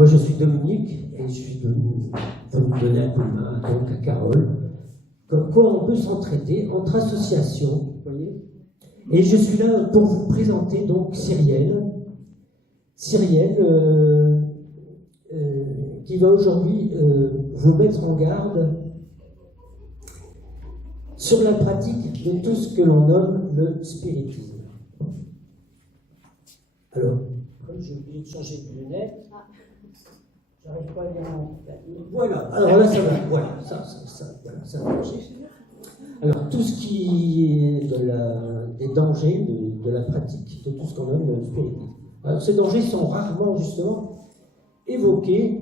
Moi, je suis Dominique et je suis venu donner un coup de main donc, à Carole. Comme quoi on peut s'entraider entre associations, vous voyez. Et je suis là pour vous présenter donc Cyrielle. Cyrielle qui va aujourd'hui vous mettre en garde sur la pratique de tout ce que l'on nomme le spiritisme. Alors, comme j'ai oublié de changer de lunettes, j'arrive pas à lire voilà, alors là ça va, voilà, ça va marcher. Alors, tout ce qui est des dangers de la pratique de tout ce qu'on nomme le spiritisme. Alors, ces dangers sont rarement, justement,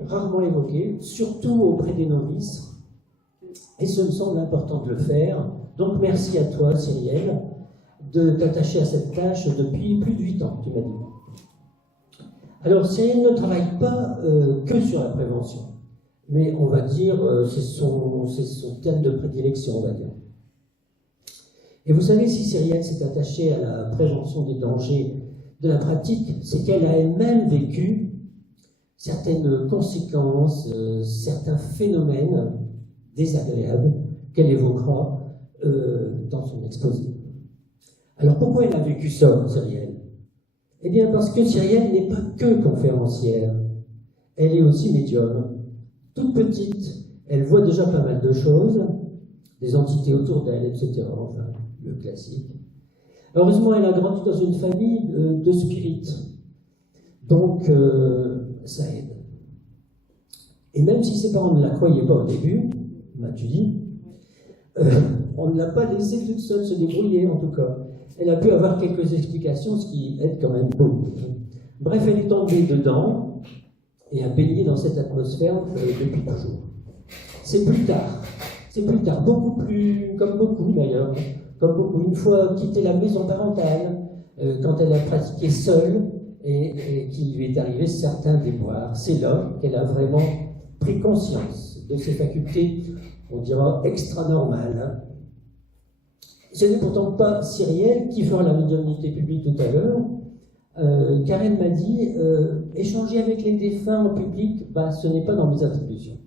rarement évoqués, surtout auprès des novices. Et ce me semble important de le faire. Donc, merci à toi, Cyrielle, de t'attacher à cette tâche depuis plus de 8 ans, tu m'as dit. Alors, Cyrielle ne travaille pas que sur la prévention, mais on va dire, c'est son thème de prédilection, on va dire. Et vous savez, si Cyrielle s'est attachée à la prévention des dangers de la pratique, c'est qu'elle a elle-même vécu certaines conséquences, certains phénomènes désagréables qu'elle évoquera dans son exposé. Alors pourquoi elle a vécu ça, Cyrielle? Eh bien parce que Cyrielle n'est pas que conférencière, elle est aussi médium. Toute petite, elle voit déjà pas mal de choses, des entités autour d'elle, etc. Enfin, le classique. Heureusement, elle a grandi dans une famille de spirites, donc ça aide. Et même si ses parents ne la croyaient pas au début, m'as-tu dit, on ne l'a pas laissée toute seule se débrouiller, en tout cas. Elle a pu avoir quelques explications, ce qui aide quand même beaucoup. Bref, elle est tombée dedans et a baigné dans cette atmosphère depuis toujours. C'est plus tard, beaucoup plus, comme beaucoup d'ailleurs, comme beaucoup, une fois quitté la maison parentale, quand elle a pratiqué seule et qu'il lui est arrivé certains déboires, c'est là qu'elle a vraiment pris conscience de ses facultés, on dira extra-normales. Ce n'est pourtant pas Cyrielle qui fera la médiumnité publique tout à l'heure, car elle m'a dit échanger avec les défunts en public, ce n'est pas dans mes attributions.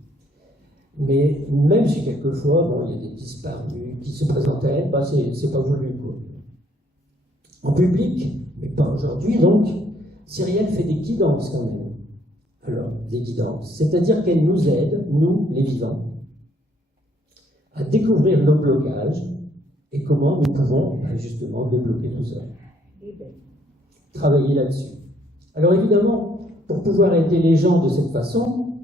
Mais même si quelquefois, il y a des disparus qui se présentent à elle, c'est pas voulu, quoi. En public, mais pas aujourd'hui, donc, Cyrielle fait des guidances quand même. Alors, des guidances, c'est-à-dire qu'elle nous aide, nous, les vivants, à découvrir nos blocages et comment nous pouvons, justement, débloquer tout ça. Travailler là-dessus. Alors évidemment, pour pouvoir aider les gens de cette façon,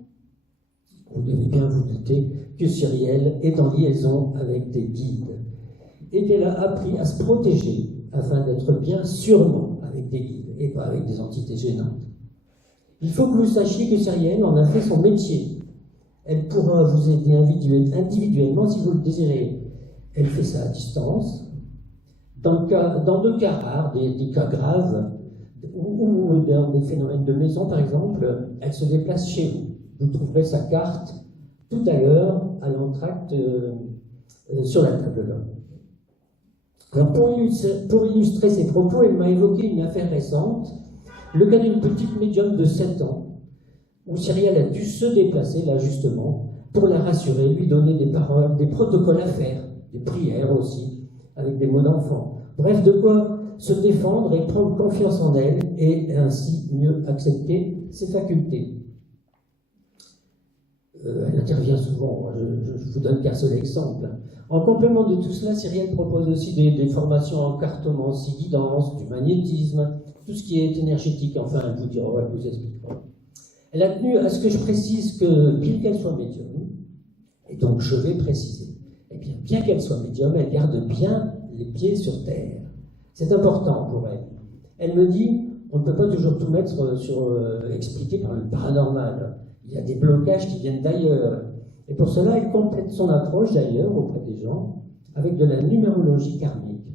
vous devez bien vous douter que Cyrielle est en liaison avec des guides et qu'elle a appris à se protéger afin d'être bien sûrement avec des guides et pas avec des entités gênantes. Il faut que vous sachiez que Cyrielle en a fait son métier. Elle pourra vous aider individuellement si vous le désirez. Elle fait ça à distance. Dans 2 cas rares, des cas graves, ou dans des phénomènes de maison par exemple, elle se déplace chez vous. Vous trouverez sa carte tout à l'heure à l'entracte sur la table là. Alors pour illustrer ses propos, elle m'a évoqué une affaire récente, le cas d'une petite médium de 7 ans, où Cyrielle a dû se déplacer là justement pour la rassurer, lui donner des paroles, des protocoles à faire, des prières aussi, avec des mots d'enfant. Bref, de quoi se défendre et prendre confiance en elle et ainsi mieux accepter ses facultés. Elle intervient souvent, je vous donne qu'un seul exemple. En complément de tout cela, Cyrielle propose aussi des formations en cartomancie, guidance, du magnétisme, tout ce qui est énergétique, enfin, elle vous dira, elle vous expliquera. Elle a tenu à ce que je précise que, bien qu'elle soit médium, et donc je vais préciser, eh bien qu'elle soit médium, elle garde bien les pieds sur terre. C'est important pour elle. Elle me dit, on ne peut pas toujours tout mettre expliqué par le paranormal. Il y a des blocages qui viennent d'ailleurs. Et pour cela, elle complète son approche d'ailleurs auprès des gens avec de la numérologie karmique.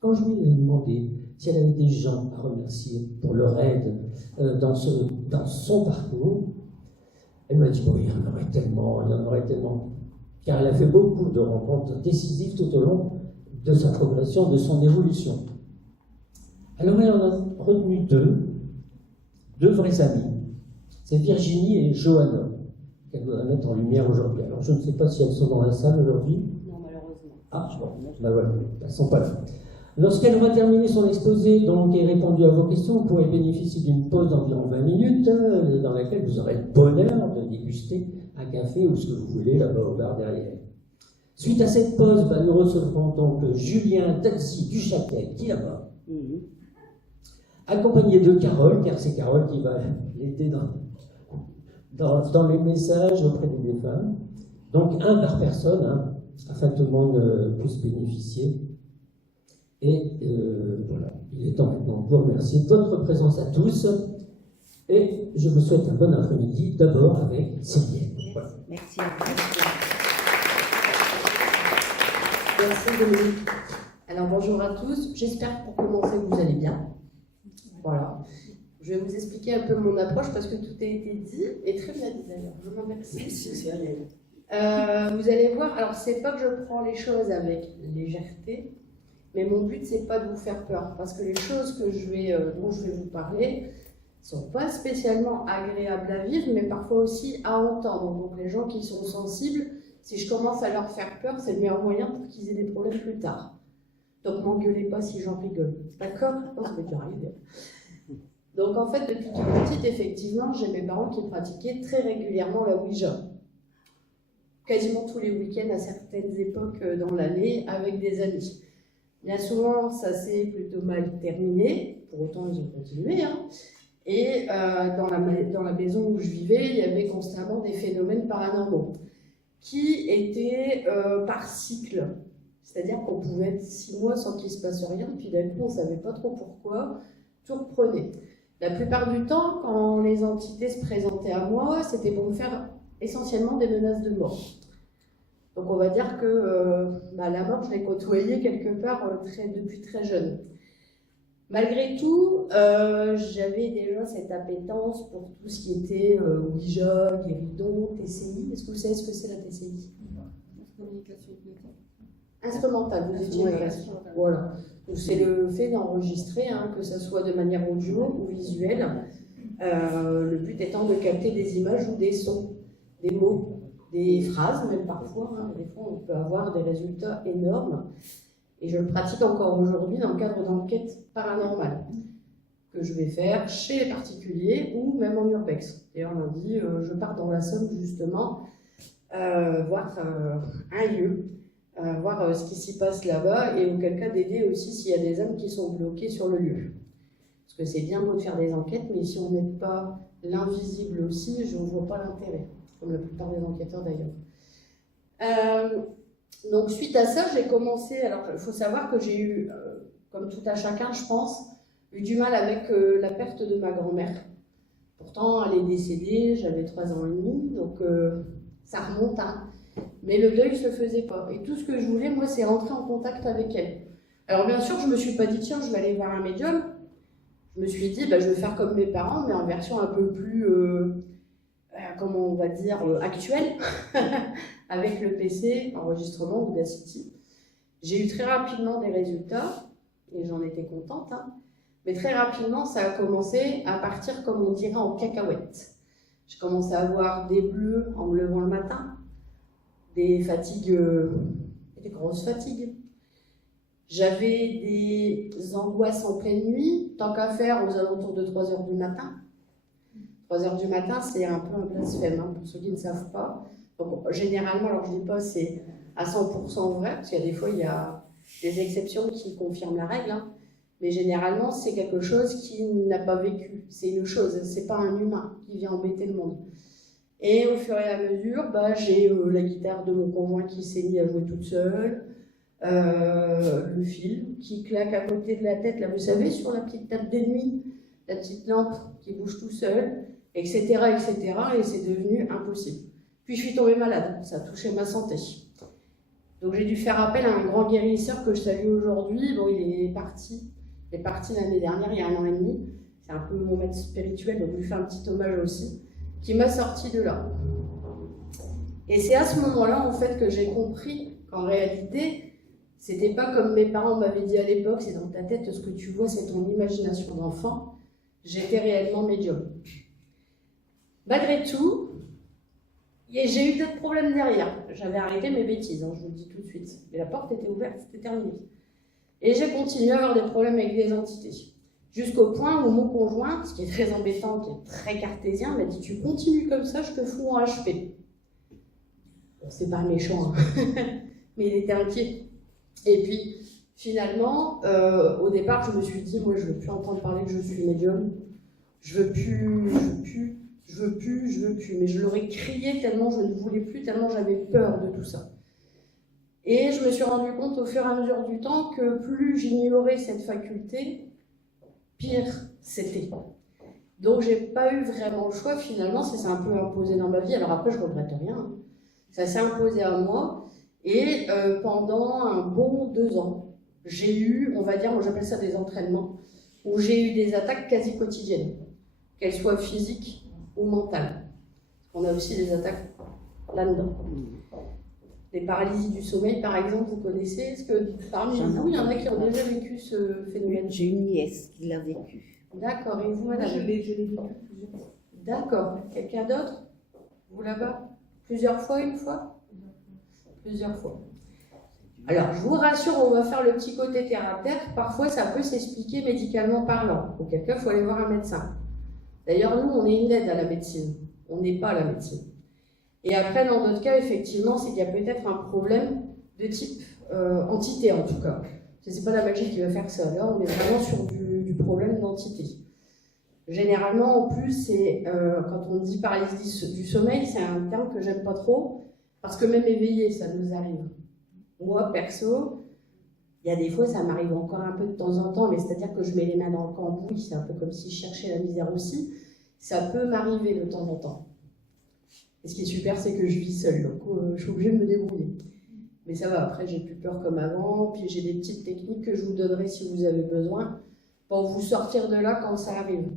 Quand je lui ai demandé si elle avait des gens à remercier pour leur aide dans son parcours, elle m'a dit bon, il y en aurait tellement, car elle a fait beaucoup de rencontres décisives tout au long de sa progression, de son évolution. Alors elle en a retenu deux vrais amis. c'est Virginie et Johanna, qu'elle voudrait mettre en lumière aujourd'hui. Alors, je ne sais pas si elles sont dans la salle aujourd'hui. Non, malheureusement. Ah, bon, ben voilà, elles ne sont pas là. Lorsqu'elle aura terminé son exposé donc, et répondu à vos questions, vous pourrez bénéficier d'une pause d'environ 20 minutes dans laquelle vous aurez le bonheur de déguster un café ou ce que vous voulez là-bas au bar derrière. Suite à cette pause, nous recevrons donc Julien Tadzi du Châtel, qui est là-bas, accompagné de Carole, car c'est Carole qui va l'aider dans les messages auprès des femmes. Donc un par personne, afin que tout le monde puisse bénéficier. Et voilà, il est temps maintenant de vous remercier de votre présence à tous. Et je vous souhaite un bon après-midi, d'abord avec Sylvienne. Voilà. Merci à vous. Merci Dominique. Alors bonjour à tous, j'espère pour commencer que vous allez bien. Voilà. Je vais vous expliquer un peu mon approche parce que tout a été dit, et très bien dit d'ailleurs, je vous remercie. Vous allez voir, alors c'est pas que je prends les choses avec légèreté, mais mon but c'est pas de vous faire peur, parce que les choses dont je vais vous parler sont pas spécialement agréables à vivre, mais parfois aussi à entendre. Donc les gens qui sont sensibles, si je commence à leur faire peur, c'est le meilleur moyen pour qu'ils aient des problèmes plus tard. Donc m'engueulez pas si j'en rigole. D'accord? Oh, ça m'est arrivé. Donc en fait, depuis toute petite, effectivement, j'ai mes parents qui pratiquaient très régulièrement la Ouija. Quasiment tous les week-ends à certaines époques dans l'année avec des amis. Bien souvent, ça s'est plutôt mal terminé, pour autant ils ont continué. Et dans la maison où je vivais, il y avait constamment des phénomènes paranormaux qui étaient par cycle. C'est-à-dire qu'on pouvait être 6 mois sans qu'il se passe rien, puis d'un coup on ne savait pas trop pourquoi, tout reprenait. La plupart du temps, quand les entités se présentaient à moi, c'était pour me faire essentiellement des menaces de mort. Donc on va dire que la mort, je l'ai côtoyée quelque part depuis très jeune. Malgré tout, j'avais déjà cette appétence pour tout ce qui était Ouija, guéridon, TCI. Est-ce que vous savez ce que c'est la TCI? Communication instrumentale, vous étiez presque. Voilà. C'est le fait d'enregistrer, que ce soit de manière audio ou visuelle, le but étant de capter des images ou des sons, des mots, des phrases même parfois. Des fois on peut avoir des résultats énormes. Et je le pratique encore aujourd'hui dans le cadre d'enquêtes paranormales que je vais faire chez les particuliers ou même en urbex. D'ailleurs lundi, je pars dans la Somme justement voir un lieu, voir ce qui s'y passe là-bas et auquel cas d'aider aussi s'il y a des âmes qui sont bloquées sur le lieu. Parce que c'est bien beau de faire des enquêtes, mais si on n'aide pas l'invisible aussi, je ne vois pas l'intérêt, comme la plupart des enquêteurs d'ailleurs. Donc suite à ça, j'ai commencé, alors il faut savoir que j'ai eu, comme tout à chacun je pense, eu du mal avec la perte de ma grand-mère. Pourtant elle est décédée, j'avais 3 ans et demi, donc ça remonte, mais le deuil ne se faisait pas. Et tout ce que je voulais, moi, c'est rentrer en contact avec elle. Alors bien sûr, je ne me suis pas dit, tiens, je vais aller voir un médium. Je me suis dit, je vais faire comme mes parents, mais en version un peu plus, comment on va dire, actuelle, avec le PC, enregistrement Audacity. J'ai eu très rapidement des résultats, et j'en étais contente, mais très rapidement, ça a commencé à partir, comme on dirait, en cacahuète. J'ai commencé à avoir des bleus en me levant le matin, des fatigues, des grosses fatigues. J'avais des angoisses en pleine nuit, tant qu'à faire aux alentours de 3 h du matin. 3 h du matin, c'est un peu un blasphème, pour ceux qui ne savent pas. Donc, généralement, alors je ne dis pas c'est à 100% vrai, parce qu'il y a des fois, il y a des exceptions qui confirment la règle, mais généralement, c'est quelque chose qui n'a pas vécu. C'est une chose, c'est pas un humain qui vient embêter le monde. Et au fur et à mesure, j'ai la guitare de mon conjoint qui s'est mis à jouer toute seule, le fil qui claque à côté de la tête, là vous savez, sur la petite table de nuit, la petite lampe qui bouge tout seul, etc., etc., et c'est devenu impossible. Puis je suis tombée malade, ça a touché ma santé. Donc j'ai dû faire appel à un grand guérisseur que je salue aujourd'hui. Bon, il est parti l'année dernière, il y a 1 an et demi. C'est un peu mon maître spirituel, donc je lui fais un petit hommage aussi, qui m'a sorti de là. Et c'est à ce moment-là, en fait, que j'ai compris qu'en réalité, c'était pas comme mes parents m'avaient dit à l'époque, c'est dans ta tête, ce que tu vois, c'est ton imagination d'enfant. J'étais réellement médium. Malgré tout, j'ai eu d'autres problèmes derrière. J'avais arrêté mes bêtises, hein, je vous le dis tout de suite. Mais la porte était ouverte, c'était terminé. Et j'ai continué à avoir des problèmes avec les entités. Jusqu'au point où mon conjoint, ce qui est très embêtant, qui est très cartésien, m'a dit « Tu continues comme ça, je te fous en HP ». Bon, c'est pas méchant, hein. Mais il était inquiet. Et puis, finalement, au départ, je me suis dit « Moi, je veux plus entendre parler que je suis médium. Je veux plus. Mais je l'aurais crié tellement je ne voulais plus, tellement j'avais peur de tout ça. Et je me suis rendu compte au fur et à mesure du temps que plus j'ignorais cette faculté, pire c'était. Donc j'ai pas eu vraiment le choix finalement, ça s'est un peu imposé dans ma vie. Alors après je regrette rien, ça s'est imposé à moi. Et pendant un bon 2 ans, j'ai eu, on va dire, moi j'appelle ça des entraînements, où j'ai eu des attaques quasi quotidiennes, qu'elles soient physiques ou mentales. On a aussi des attaques là-dedans. Les paralysies du sommeil, par exemple, vous connaissez? Est-ce que parmi vous, il y en a qui ont déjà vécu ce phénomène? J'ai une nièce qui l'a vécu. D'accord, et vous, madame? Je l'ai vécu plusieurs fois. D'accord. Quelqu'un d'autre? Vous là-bas? Plusieurs fois, une fois? Plusieurs fois. Alors, je vous rassure, on va faire le petit côté terre-à-terre. Parfois, ça peut s'expliquer médicalement parlant. Auquel cas, il faut aller voir un médecin. D'ailleurs, nous, on est une aide à la médecine. On n'est pas la médecine. Et après, dans d'autres cas, effectivement, c'est qu'il y a peut-être un problème de type entité, en tout cas. Ce n'est pas la magie qui va faire ça. Là, on est vraiment sur du problème d'entité. Généralement, en plus, c'est quand on dit paralysie du sommeil, c'est un terme que j'aime pas trop, parce que même éveillé, ça nous arrive. Moi, perso, il y a des fois, ça m'arrive encore un peu de temps en temps, mais c'est-à-dire que je mets les mains dans le cambouis, c'est un peu comme si je cherchais la misère aussi. Ça peut m'arriver de temps en temps. Et ce qui est super, c'est que je vis seule, donc je suis obligée de me débrouiller. Mais ça va, après, j'ai plus peur comme avant, puis j'ai des petites techniques que je vous donnerai si vous avez besoin, pour vous sortir de là quand ça arrive.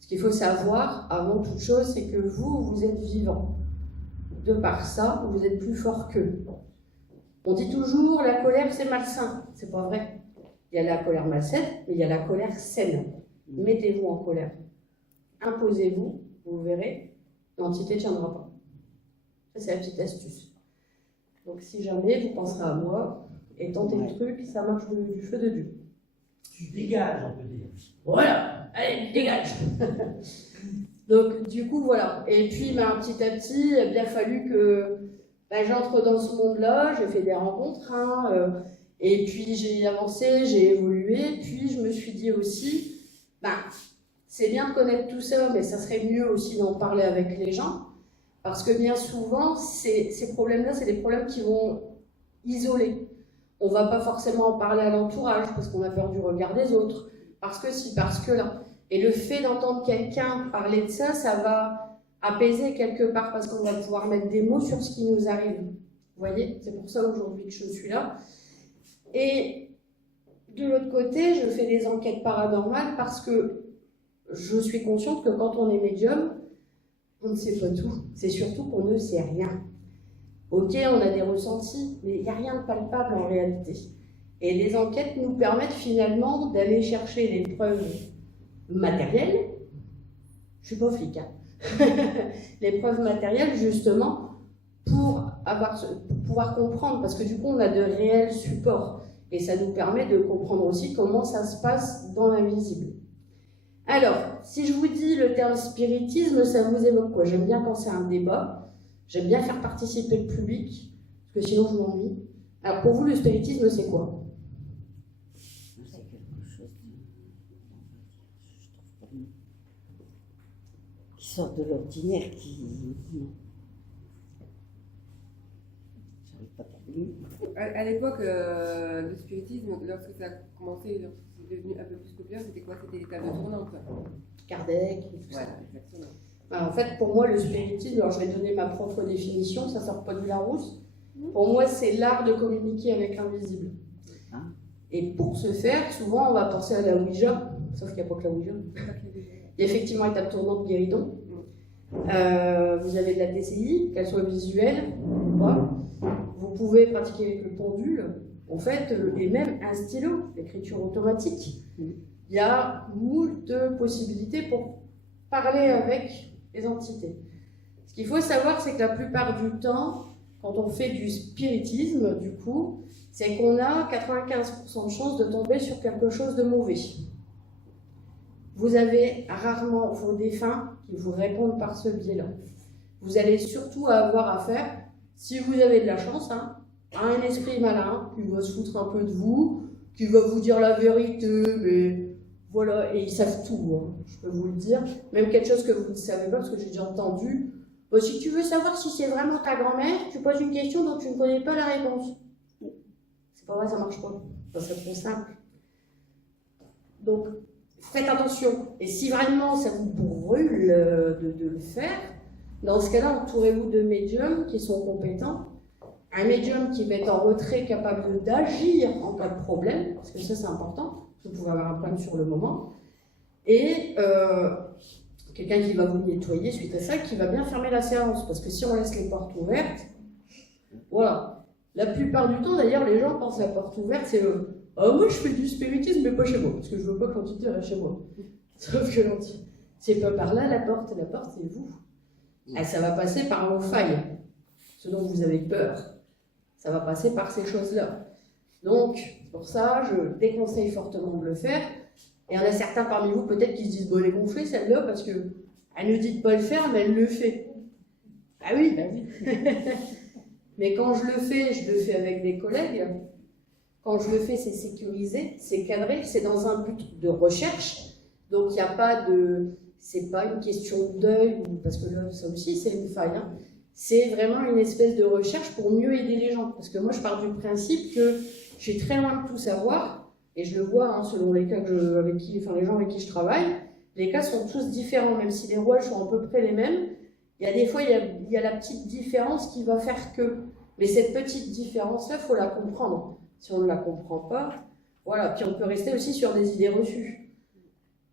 Ce qu'il faut savoir, avant toute chose, c'est que vous êtes vivant. De par ça, vous êtes plus fort qu'eux. On dit toujours, la colère, c'est malsain. C'est pas vrai. Il y a la colère malsaine, mais il y a la colère saine. Mettez-vous en colère. Imposez-vous, vous verrez, l'entité ne tiendra pas. Ça, c'est la petite astuce. Donc, si jamais vous penserez à moi et tentez le truc, ça marche du feu de Dieu. Tu dégages, on peut dire. Voilà, allez, dégage. Donc, du coup, voilà. Et puis, petit à petit, il a bien fallu que j'entre dans ce monde-là. J'ai fait des rencontres, et puis j'ai avancé, j'ai évolué. Puis, je me suis dit aussi, c'est bien de connaître tout ça, mais ça serait mieux aussi d'en parler avec les gens. Parce que bien souvent, ces problèmes-là, c'est des problèmes qui vont isoler. On ne va pas forcément en parler à l'entourage, parce qu'on a peur du regard des autres, parce que si, parce que là. Et le fait d'entendre quelqu'un parler de ça, ça va apaiser quelque part, parce qu'on va pouvoir mettre des mots sur ce qui nous arrive. Vous voyez, c'est pour ça aujourd'hui que je suis là. Et de l'autre côté, je fais des enquêtes paranormales, parce que je suis consciente que quand on est médium, on ne sait pas tout. C'est surtout qu'on ne sait rien. Ok, on a des ressentis, mais il n'y a rien de palpable en réalité. Et les enquêtes nous permettent finalement d'aller chercher les preuves matérielles. Je ne suis pas flic, hein. Les preuves matérielles, justement, pour pouvoir comprendre, parce que du coup, on a de réels supports. Et ça nous permet de comprendre aussi comment ça se passe dans l'invisible. Alors, si je vous dis le terme spiritisme, ça vous évoque quoi? J'aime bien quand c'est un débat, j'aime bien faire participer le public, parce que sinon je m'ennuie. Alors pour vous, le spiritisme, c'est quoi? C'est quelque chose qui sort de l'ordinaire, j'arrive pas à parler. À l'époque, le spiritisme, lorsque ça a commencé, lorsque c'est devenu un peu plus populaire, c'était quoi? C'était les tables tournantes. Kardec et tout ça. Voilà, exactement. Alors, en fait, pour moi, le spiritisme, alors je vais donner ma propre définition, ça sort pas du Larousse. Pour moi, c'est l'art de communiquer avec l'invisible. Et pour ce faire, souvent, on va penser à la Ouija, sauf qu'il n'y a pas que la Ouija. Il y a effectivement les tables tournantes guéridon. Vous avez de la TCI, qu'elle soit visuelle ou pas. Vous pouvez pratiquer avec le pendule, en fait, et même un stylo, l'écriture automatique. Il y a moult possibilités pour parler avec les entités. Ce qu'il faut savoir, c'est que la plupart du temps, quand on fait du spiritisme, du coup, c'est qu'on a 95% de chances de tomber sur quelque chose de mauvais. Vous avez rarement vos défunts qui vous répondent par ce biais-là. Vous allez surtout avoir affaire, si vous avez de la chance, hein, à un esprit malin qui va se foutre un peu de vous, qui va vous dire la vérité, mais voilà, et ils savent tout, hein, je peux vous le dire. Même quelque chose que vous ne savez pas, parce que j'ai déjà entendu. Si tu veux savoir si c'est vraiment ta grand-mère, tu poses une question dont tu ne connais pas la réponse. C'est pas vrai, ça marche pas. C'est trop simple. Donc, faites attention. Et si vraiment ça vous brûle de le faire, dans ce cas-là, entourez-vous de médiums qui sont compétents. Un médium qui va être en retrait, capable d'agir en cas de problème, parce que ça c'est important, vous pouvez avoir un problème sur le moment. Et quelqu'un qui va vous nettoyer suite à ça, qui va bien fermer la séance, parce que si on laisse les portes ouvertes, voilà. La plupart du temps, d'ailleurs, les gens pensent à la porte ouverte, c'est oh, moi je fais du spiritisme, mais pas chez moi, parce que je veux pas que l'entité reste chez moi. Sauf que l'entité, c'est pas par là la porte c'est vous. Et ça va passer par vos failles, ce dont vous avez peur. Ça va passer par ces choses-là. Donc, pour ça, je déconseille fortement de le faire. Et il y en a certains parmi vous, peut-être, qui se disent, bon, elle est gonflée, celle-là, parce qu'elle ne dit de pas le faire, mais elle le fait. Ah oui, bah oui. Mais quand je le fais avec des collègues. Quand je le fais, c'est sécurisé, c'est cadré, c'est dans un but de recherche. Donc, il n'y a pas de... C'est pas une question d'œil, parce que là, ça aussi, c'est une faille. Hein. C'est vraiment une espèce de recherche pour mieux aider les gens. Parce que moi, je pars du principe que je suis très loin de tout savoir, et je le vois hein, selon les cas les gens avec qui je travaille, les cas sont tous différents, même si les rouages sont à peu près les mêmes. Il y a des fois, il y a la petite différence qui va faire que... Mais cette petite différence-là, il faut la comprendre. Si on ne la comprend pas, voilà. Puis on peut rester aussi sur des idées reçues.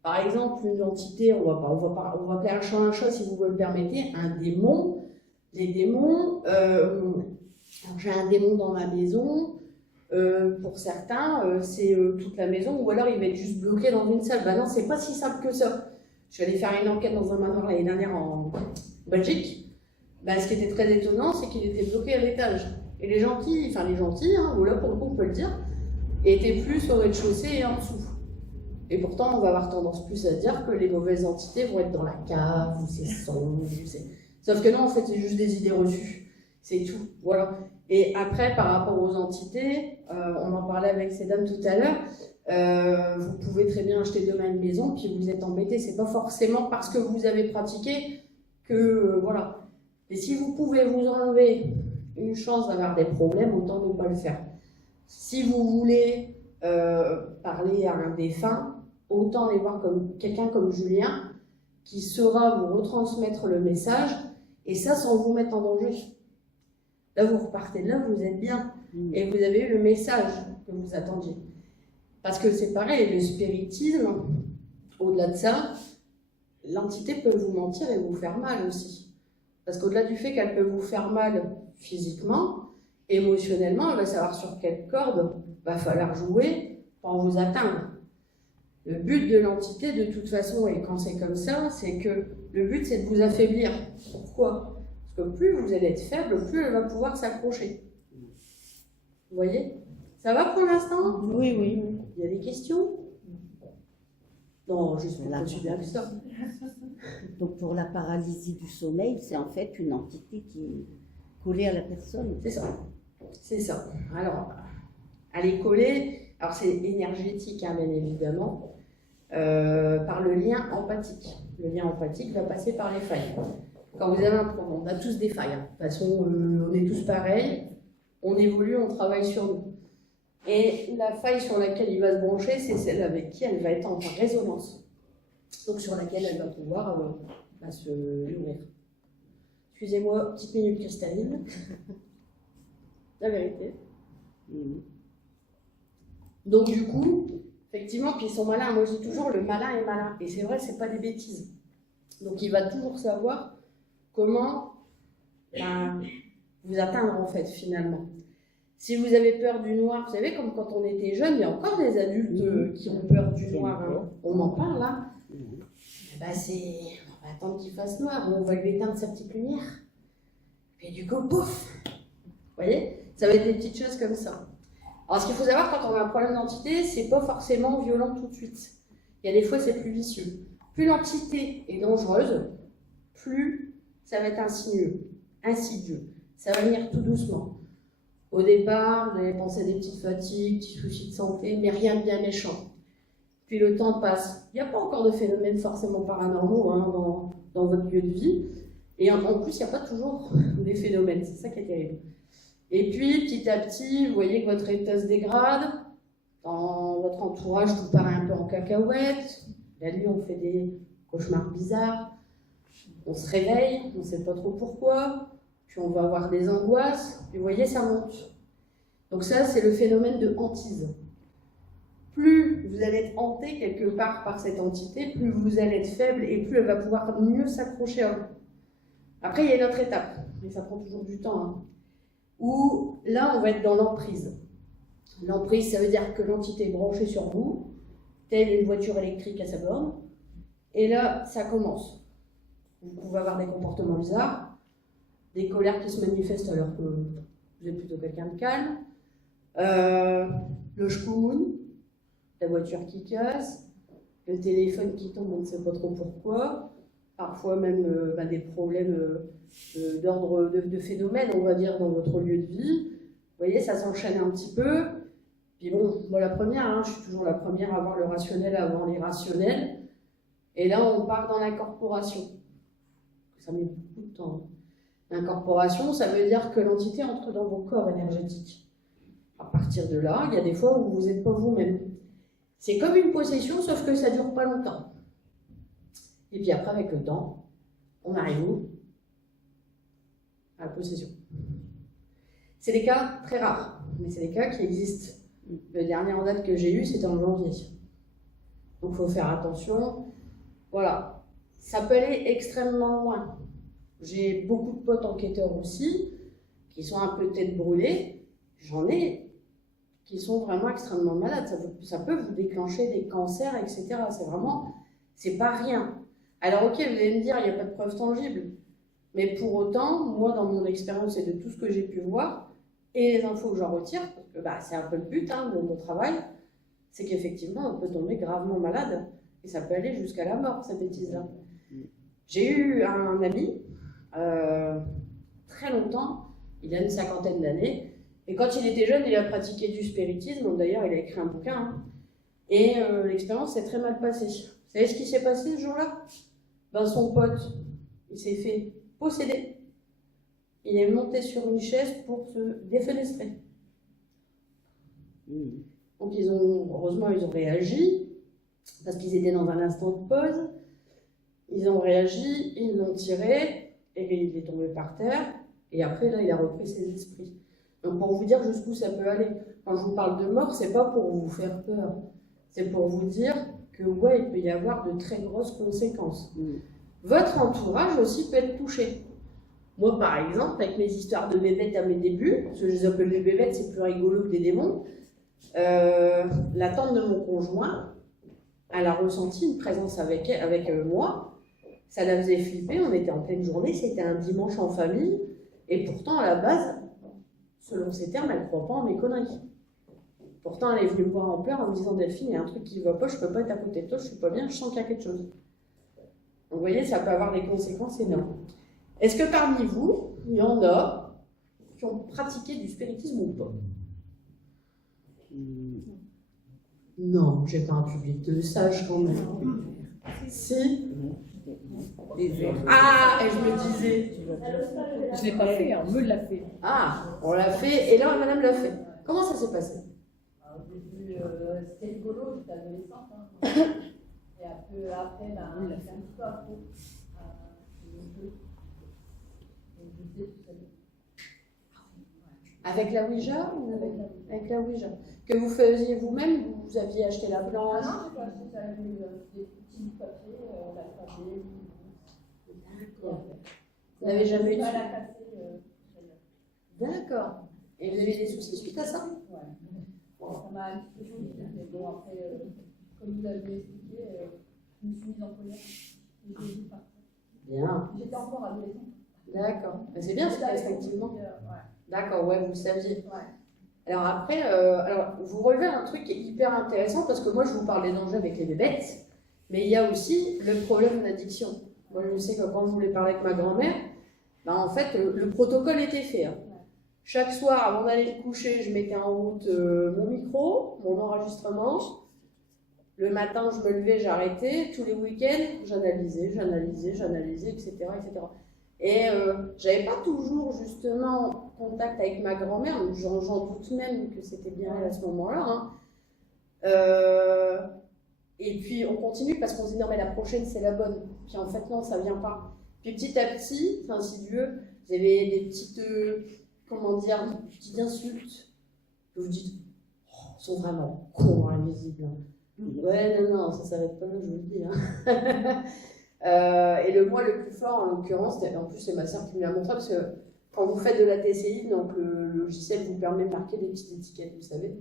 Par exemple, une entité, on va appeler un chat si vous me le permettez, un démon. Les démons, j'ai un démon dans ma maison, pour certains, c'est toute la maison, ou alors il va être juste bloqué dans une salle. Ben non, c'est pas si simple que ça. Je suis allée faire une enquête dans un manoir l'année dernière en Belgique. Ben, ce qui était très étonnant, c'est qu'il était bloqué à l'étage. Et les gentils, hein, ou là pour le coup on peut le dire, étaient plus au rez-de-chaussée et en dessous. Et pourtant, on va avoir tendance plus à dire que les mauvaises entités vont être dans la cave, ou c'est sombre, sauf que non, en fait, c'est juste des idées reçues. C'est tout, voilà. Et après, par rapport aux entités, on en parlait avec ces dames tout à l'heure, vous pouvez très bien acheter demain une maison, puis vous êtes embêté. C'est pas forcément parce que vous avez pratiqué que, voilà. Et si vous pouvez vous enlever une chance d'avoir des problèmes, autant ne pas le faire. Si vous voulez parler à un défunt, autant aller voir quelqu'un comme Julien, qui saura vous retransmettre le message, et ça sans vous mettre en danger. Là, vous repartez de là, vous êtes bien, et vous avez eu le message que vous attendiez. Parce que c'est pareil, le spiritisme, au-delà de ça, l'entité peut vous mentir et vous faire mal aussi. Parce qu'au-delà du fait qu'elle peut vous faire mal physiquement, émotionnellement, elle va savoir sur quelle corde va falloir jouer pour vous atteindre. Le but de l'entité, de toute façon, et quand c'est comme ça, c'est que le but, c'est de vous affaiblir. Pourquoi? Parce que plus vous allez être faible, plus elle va pouvoir s'accrocher. Vous voyez? Ça va pour l'instant? Oui, oui. Il y a des questions? Non, juste pour continuer avec ça. Donc pour la paralysie du sommeil, c'est en fait une entité qui est collée à la personne. C'est ça. C'est ça. Alors, elle est collée, alors c'est énergétique, hein, bien évidemment, par le lien empathique. Le lien empathique va passer par les failles. Quand vous avez un problème, on a tous des failles. Hein. De toute façon, on est tous pareils, on évolue, on travaille sur nous. Et la faille sur laquelle il va se brancher, c'est celle avec qui elle va être en résonance. Donc sur laquelle elle va pouvoir se nourrir. Excusez-moi, petite minute cristalline. La vérité. Donc du coup, effectivement, puis ils sont malins. Moi je dis toujours, le malin est malin. Et c'est vrai, c'est pas des bêtises. Donc il va toujours savoir comment vous atteindre en fait, finalement. Si vous avez peur du noir, vous savez, comme quand on était jeune, il y a encore des adultes qui ont peur du noir. Hein. On en parle là. Bah, on va attendre qu'il fasse noir, on va lui éteindre sa petite lumière. Et du coup, pouf! Vous voyez? Ça va être des petites choses comme ça. Alors, ce qu'il faut savoir quand on a un problème d'entité, c'est pas forcément violent tout de suite. Il y a des fois, c'est plus vicieux. Plus l'entité est dangereuse, plus ça va être insidieux. Ça va venir tout doucement. Au départ, vous allez penser à des petites fatigues, petits soucis de santé, mais rien de bien méchant. Puis le temps passe. Il n'y a pas encore de phénomènes forcément paranormaux dans votre lieu de vie. Et en plus, il n'y a pas toujours des phénomènes. C'est ça qui est terrible. Et puis, petit à petit, vous voyez que votre état se dégrade. Dans votre entourage, tout paraît un peu en cacahuète. La nuit, on fait des cauchemars bizarres. On se réveille, on ne sait pas trop pourquoi. Puis on va avoir des angoisses. Puis vous voyez, ça monte. Donc ça, c'est le phénomène de hantise. Plus vous allez être hanté quelque part par cette entité, plus vous allez être faible et plus elle va pouvoir mieux s'accrocher à vous. Après, il y a une autre étape, mais ça prend toujours du temps, hein, où là, on va être dans l'emprise. L'emprise, ça veut dire que l'entité est branchée sur vous, telle une voiture électrique à sa borne, et là, ça commence. Vous pouvez avoir des comportements bizarres, des colères qui se manifestent alors que vous êtes plutôt quelqu'un de calme, le schkoun, la voiture qui casse, le téléphone qui tombe, on ne sait pas trop pourquoi, parfois même des problèmes d'ordre de phénomènes, on va dire, dans votre lieu de vie. Vous voyez, ça s'enchaîne un petit peu. Puis bon, moi la première, hein, je suis toujours la première à voir le rationnel avant l'irrationnel. Et là, on part dans l'incorporation. Ça met beaucoup de temps. L'incorporation, ça veut dire que l'entité entre dans vos corps énergétiques. À partir de là, il y a des fois où vous n'êtes pas vous-même. C'est comme une possession, sauf que ça ne dure pas longtemps. Et puis après, avec le temps, on arrive où? À la possession. C'est des cas très rares, mais c'est des cas qui existent. Le dernier en date que j'ai eu, c'était en janvier. Donc il faut faire attention. Voilà. Ça peut aller extrêmement loin. J'ai beaucoup de potes enquêteurs aussi, qui sont un peu tête brûlée. J'en ai qui sont vraiment extrêmement malades. Ça peut vous déclencher des cancers, etc. C'est pas rien. Alors ok, vous allez me dire, il n'y a pas de preuves tangibles. Mais pour autant, moi, dans mon expérience et de tout ce que j'ai pu voir, et les infos que j'en retire, parce que c'est un peu le but de mon travail, c'est qu'effectivement, on peut tomber gravement malade. Et ça peut aller jusqu'à la mort, cette bêtise-là. J'ai eu un ami, très longtemps, il a une 50aine d'années, et quand il était jeune, il a pratiqué du spiritisme, d'ailleurs il a écrit un bouquin, hein, et l'expérience s'est très mal passée. Vous savez ce qui s'est passé ce jour-là? Son pote, il s'est fait posséder, il est monté sur une chaise pour se défenestrer. Donc heureusement ils ont réagi, parce qu'ils étaient dans un instant de pause, ils ont réagi, ils l'ont tiré, et il est tombé par terre, et après là il a repris ses esprits. Donc pour vous dire jusqu'où ça peut aller, quand je vous parle de mort, c'est pas pour vous faire peur, c'est pour vous dire que ouais, il peut y avoir de très grosses conséquences. Votre entourage aussi peut être touché. Moi par exemple, avec mes histoires de bébêtes à mes débuts, parce que je les appelle des bébêtes, c'est plus rigolo que des démons, la tante de mon conjoint, elle a ressenti une présence avec moi, ça la faisait flipper, on était en pleine journée, c'était un dimanche en famille, et pourtant à la base, selon ses termes, elle ne croit pas en mes conneries. Pourtant, elle est venue me voir en pleurs en me disant « Delphine, il y a un truc qui ne va pas, je ne peux pas être à côté de toi, je ne suis pas bien, je sens qu'il y a quelque chose. » Donc vous voyez, ça peut avoir des conséquences énormes. Est-ce que parmi vous, il y en a qui ont pratiqué du spiritisme ou pas? Non, j'ai pas un public de sages quand même. Si. Ah, et je me disais. Je ne l'ai pas fait, on me l'a fait. Ah, on l'a fait, et là, madame l'a fait. Comment ça s'est passé? Au début, c'était rigolo, j'étais adolescente. Hein. Et un peu après, on l'a fait un petit peu accro. Avec la Ouija ou avec la Ouija? Que vous faisiez vous-même, vous aviez acheté la planche? Non, j'ai pas acheté ça, j'avais des petits papiers, l'alphabet. D'accord. Vous n'avez jamais eu de... Elle a cassé. D'accord. Et vous avez des soucis suite à ça? Ouais. Ça m'a un petit peu choqué, mais bon, après, comme vous l'avez expliqué, je me suis mise en colère. Et j'ai dû partir. Bien. J'étais encore adolescente. D'accord. C'est bien, c'est effectivement. Ouais. D'accord, ouais, vous le saviez. Ouais. Alors après, vous relevez un truc qui est hyper intéressant parce que moi je vous parle des dangers avec les bébêtes, mais il y a aussi le problème d'addiction. Moi je sais que quand je voulais parler avec ma grand-mère, ben, en fait le protocole était fait. Hein. Chaque soir avant d'aller me coucher, je mettais en route mon micro, mon enregistrement. Le matin je me levais, j'arrêtais. Tous les week-ends, j'analysais, etc. etc. Et j'avais pas toujours justement contact avec ma grand-mère, donc j'en doute même que c'était bien elle à ce moment-là. Hein. Et puis on continue parce qu'on se dit non mais la prochaine c'est la bonne. Puis en fait non, ça vient pas. Puis petit à petit, c'est insidieux, vous avez des petites, des petites insultes que vous dites, oh, ils sont vraiment cons, invisibles. Ouais, non, ça va être pas là, je vous le dis. Hein. Et le mois le plus fort, en l'occurrence, en plus c'est ma soeur qui me l'a montré, parce que quand vous faites de la TCI, donc le logiciel vous permet de marquer des petites étiquettes, vous savez.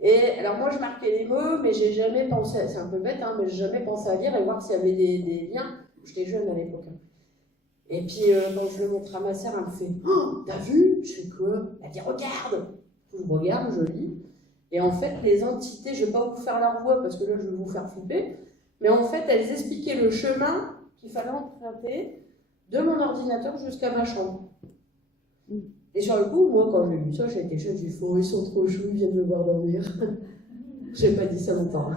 Et alors moi je marquais les mots, mais j'ai jamais pensé, c'est un peu bête, hein, mais j'ai jamais pensé à lire et voir s'il y avait des liens. J'étais jeune à l'époque. Hein. Et puis quand je le montre à ma soeur, elle me fait oh, t'as vu? Je fais quoi? Elle dit regarde. Je regarde, je lis. Et en fait, les entités, je ne vais pas vous faire leur voix parce que là je vais vous faire flipper. Mais en fait, elles expliquaient le chemin qu'il fallait emprunter de mon ordinateur jusqu'à ma chambre. Et sur le coup, moi, quand j'ai vu ça, j'ai été jeune, j'ai dit, oh, ils sont trop choux, ils viennent me voir dormir. J'ai pas dit ça longtemps.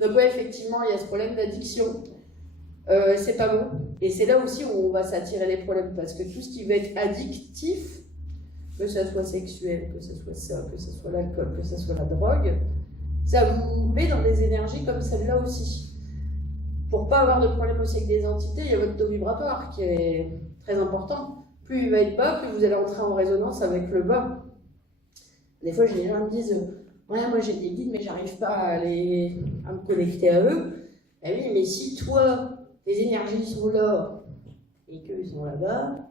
Donc ouais, effectivement, il y a ce problème d'addiction. C'est pas bon. Et c'est là aussi où on va s'attirer les problèmes, parce que tout ce qui va être addictif, que ça soit sexuel, que ce soit ça, que ce soit l'alcool, que ce soit la drogue, ça vous met dans des énergies comme celle-là aussi. Pour pas avoir de problème aussi avec des entités, il y a votre taux vibratoire qui est très important. Plus il va être bas, plus vous allez entrer en résonance avec le bas. Des fois, les gens me disent ouais, moi j'ai des guides, mais j'arrive pas à me connecter à eux. Ben oui, mais si toi, tes énergies sont là et qu'eux sont là-bas,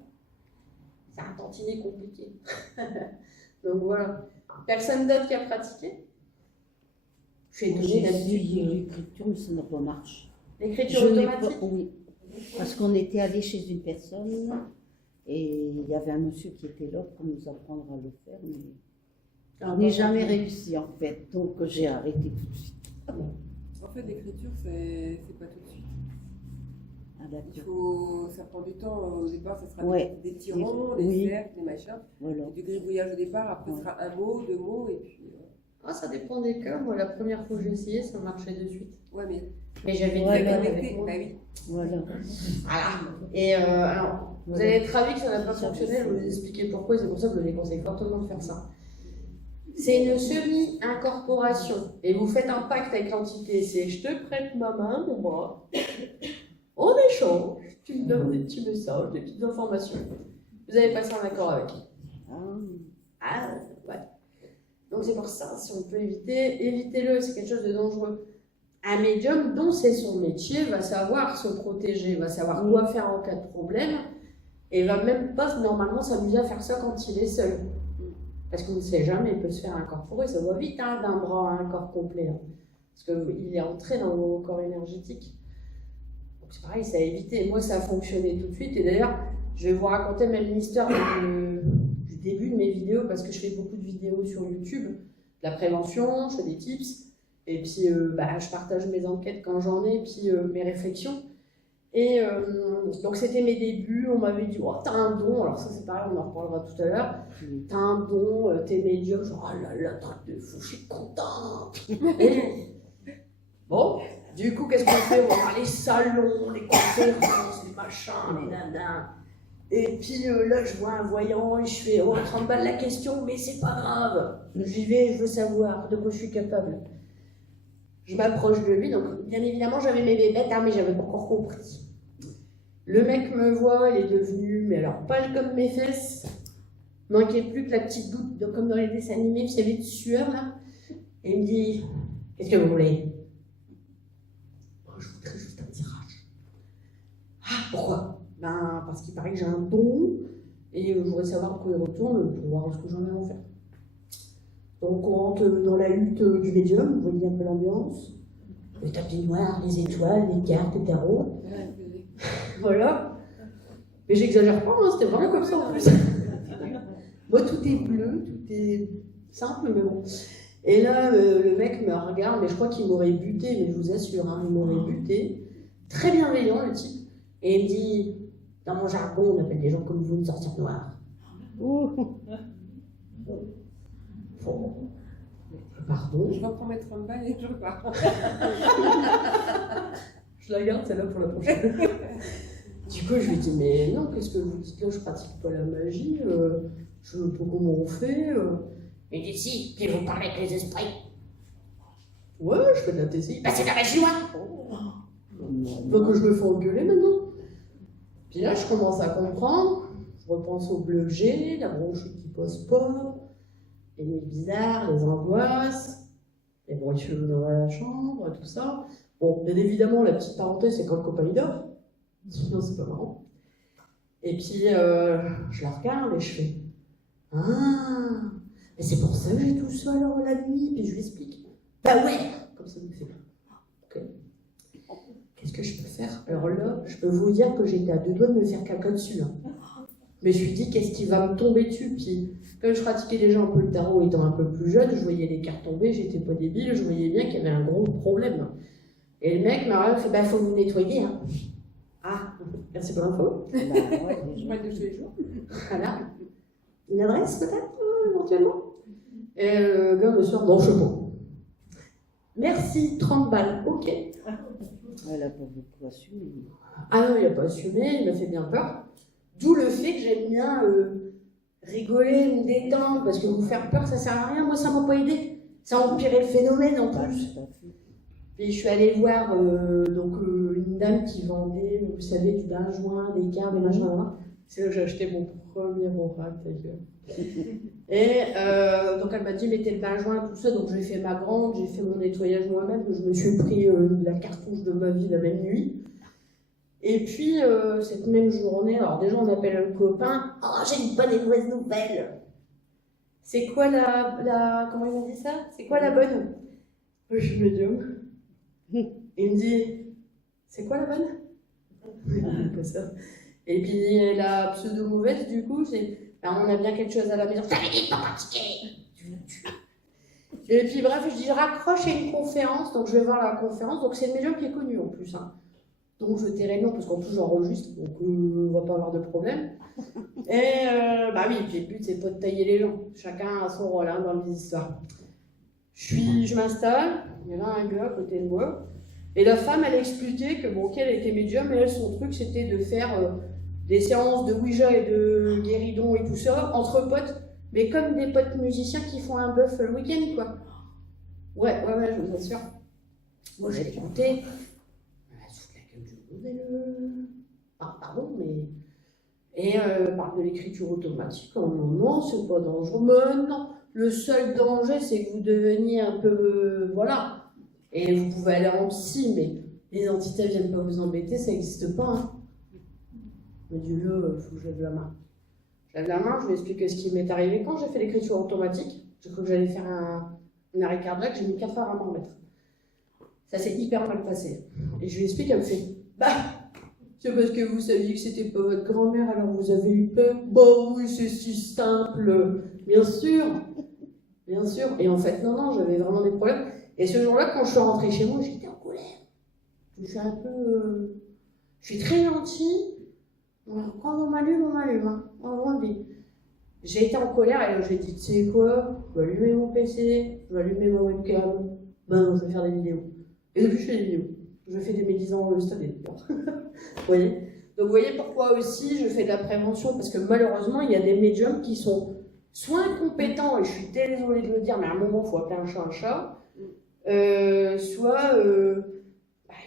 c'est un tantinet compliqué. Donc voilà. Personne d'autre qui a pratiqué? Je vais donner J'ai l'habitude. essayé l'écriture, mais ça n'a pas marché. L'écriture Je n'ai automatique? pas, oui. Parce qu'on était allé chez une personne et il y avait un monsieur qui était là pour nous apprendre à le faire, mais on n'est jamais réussi en fait, donc j'ai arrêté tout de suite. En fait, l'écriture, c'est pas tout de suite. Ah, Ça prend du temps. Au départ, ça sera des tirons, oui. des cercles, des machins. Voilà. Du gribouillage au départ, après, ce sera un mot, deux mots, et puis. Ah, ça dépend des cas. Moi, la première fois que j'ai essayé, ça marchait de suite. Ouais, mais. Mais j'avais Ouais, du mal mais avec moi. Bah oui. Voilà. Voilà. Et alors, vous allez être ravis que ça n'a pas fonctionné. Je vais vous expliquer pourquoi. C'est pour ça que je vous déconseille fortement de faire ça. C'est une semi-incorporation. Et vous faites un pacte avec l'entité. C'est je te prête ma main, mon bras. En échange, tu me donnes des petits messages, des petites informations. Vous avez passé un accord avec. Ah, ouais. Donc c'est pour ça, si on peut éviter, évitez-le, c'est quelque chose de dangereux. Un médium dont c'est son métier va savoir se protéger, va savoir quoi faire en cas de problème, et va même pas normalement s'amuser à faire ça quand il est seul. Parce qu'on ne sait jamais, il peut se faire incorporer, ça va vite hein, d'un bras à un corps complet. Hein, parce qu'il est entré dans vos corps énergétiques. Donc c'est pareil, ça a évité. Moi, ça a fonctionné tout de suite. Et d'ailleurs, je vais vous raconter même l'histoire du début de mes vidéos, parce que je fais beaucoup de vidéos sur YouTube, de la prévention, je fais des tips, et puis je partage mes enquêtes quand j'en ai, puis mes réflexions. Et donc c'était mes débuts, on m'avait dit oh t'as un don, alors ça c'est pareil, on en reparlera tout à l'heure, t'as un don, t'es médium, genre oh là là, traite de fou, je suis contente. Et bon, du coup qu'est-ce qu'on fait? On va voir les salons, les conférences, les machins, les nanas. Et puis là je vois un voyant et je fais oh 30 balles la question, mais c'est pas grave, j'y vais, je veux savoir de quoi je suis capable. Je m'approche de lui, donc bien évidemment j'avais mes bébêtes, hein, mais j'avais pas encore compris. Le mec me voit, il est devenu, mais alors pâle comme mes fesses, manquait plus que la petite goutte, donc, comme dans les dessins animés, vous savez, de sueur là. Et il me dit, qu'est-ce que vous voulez? Oh, je voudrais juste un tirage. Ah, pourquoi? Ben, parce qu'il paraît que j'ai un don, et je voudrais savoir à quoi il retourne pour voir ce que j'en ai à en faire. Donc on rentre dans la hutte du médium, vous voyez un peu l'ambiance. Le tapis noir, les étoiles, les cartes, les tarots. Voilà. Mais j'exagère pas, hein, c'était vraiment comme ça en plus. Moi, tout est bleu, tout est simple, mais bon. Et là, le mec me regarde, mais je crois qu'il m'aurait buté, mais je vous assure, hein, il m'aurait buté. Très bienveillant, le type. Et il me dit, dans mon jargon, on appelle les gens comme vous une sorcière noire. Ouh. Bon. Pardon. Je reprends mes 30 balles et je repars. Je la garde celle-là pour la prochaine. Du coup, je lui dis, mais non, qu'est-ce que vous dites là? Je pratique pas la magie, je sais pas comment on fait. Il dit, si, puis vous parlez avec les esprits. Ouais, je fais de la TCI. Bah, c'est de la magie noire. Donc, je me fais engueuler maintenant. Puis là, je commence à comprendre. Je repense au bleu que j'ai, la bronchite qui pose pas, les nuits bizarres, les angoisses, les bruits de cheveux dans la chambre, tout ça. Bon, bien évidemment, la petite parenthèse, c'est quand le copain il dort. Sinon, c'est pas marrant. Et puis, je la regarde et je fais ah, mais c'est pour ça que j'ai tout ça alors la nuit. Puis je lui explique. Bah ouais, comme ça, il me fait ok. Qu'est-ce que je peux faire? Alors là, je peux vous dire que j'étais à 2 doigts de me faire caca dessus. Hein. Mais je lui dis qu'est-ce qui va me tomber dessus. Puis, comme je pratiquais déjà un peu le tarot étant un peu plus jeune, je voyais les cartes tomber, j'étais pas débile, je voyais bien qu'il y avait un gros problème. Et le mec m'a fait bah faut vous nettoyer. Hein. Ah, merci pour l'info. Bah, ouais, Je prends de tous les jours. Voilà. Une adresse peut-être, éventuellement. Et le gars me sort dans le chapeau. Merci, 30 balles, ok. elle a pas beaucoup assumé. Ah non, il n'a pas assumé, il m'a fait bien peur. D'où le fait que j'aime bien rigoler, me détendre, parce que vous faire peur, ça sert à rien. Moi, ça m'a pas aidé. Ça a empiré le phénomène en plus. Tout à fait. Et je suis allée voir une dame qui vendait, vous savez, du bain joint, des cartes, des machins là. C'est là que j'ai acheté mon premier oracle d'ailleurs. Et donc elle m'a dit mettez le bain joint, tout ça. Donc j'ai fait ma grande, j'ai fait mon nettoyage moi-même. Je me suis pris la cartouche de ma vie la même nuit. Et puis cette même journée, alors déjà on appelle un copain. Oh j'ai une bonne et mauvaise nouvelle. C'est quoi la comment il m'a dit ça? C'est quoi la bonne? Je suis médium. Il me dit, c'est quoi la bonne? Comme ça. Et puis la pseudo-mauvaise, du coup, c'est, on a bien quelque chose à la maison. J'avais dit de pas pratiquer. Et puis bref, je dis, je raccroche à une conférence, donc je vais voir la conférence. Donc c'est le médium qui est connu en plus. Hein. Donc je tairai le nom parce qu'en plus j'enregistre, donc on va pas avoir de problème. Et bah oui, puis le but c'est pas de tailler les gens. Chacun a son rôle hein, dans les histoires. Je m'installe, il y avait un gars à côté de moi, et la femme, elle expliquait que, bon, qu'elle était médium, mais elle, son truc, c'était de faire des séances de Ouija et de guéridon et tout ça, entre potes, mais comme des potes musiciens qui font un bœuf le week-end, quoi. Ouais, je vous assure. Moi, j'ai écouté, elle se fout la gueule du monde, pardon, mais... Et parle de l'écriture automatique, oh non, c'est pas dangereux, mais non. Le seul danger, c'est que vous deveniez un peu... voilà. Et vous pouvez aller en psy, mais les entités viennent pas vous embêter, ça n'existe pas. Hein. Mais Dieu, il faut que je lève la main. Je lève la main, je vais expliquer ce qui m'est arrivé quand j'ai fait l'écriture automatique. J'ai cru que j'allais faire un arrêt cardiaque, j'ai mis 4 heures à m'en remettre. Ça s'est hyper mal passé. Et je lui explique, elle me fait bah, c'est parce que vous saviez que c'était pas votre grand-mère, alors vous avez eu peur. Bah oui, c'est si simple. Bien sûr. Bien sûr. Et en fait, non, j'avais vraiment des problèmes. Et ce jour-là, quand je suis rentrée chez moi, j'étais en colère. Je suis un peu... Je suis très gentille. Quand on m'allume, hein. On le dit. J'ai été en colère et j'ai dit, tu sais quoi? Je vais allumer mon PC, je vais allumer ma webcam. Ben non, je vais faire des vidéos. Et depuis, je fais des vidéos. Je fais des médisants au stade. Vous voyez? Donc, vous voyez pourquoi aussi je fais de la prévention? Parce que malheureusement, il y a des médiums qui sont soit incompétents, et je suis désolée de le dire, mais à un moment, il faut appeler un chat, soit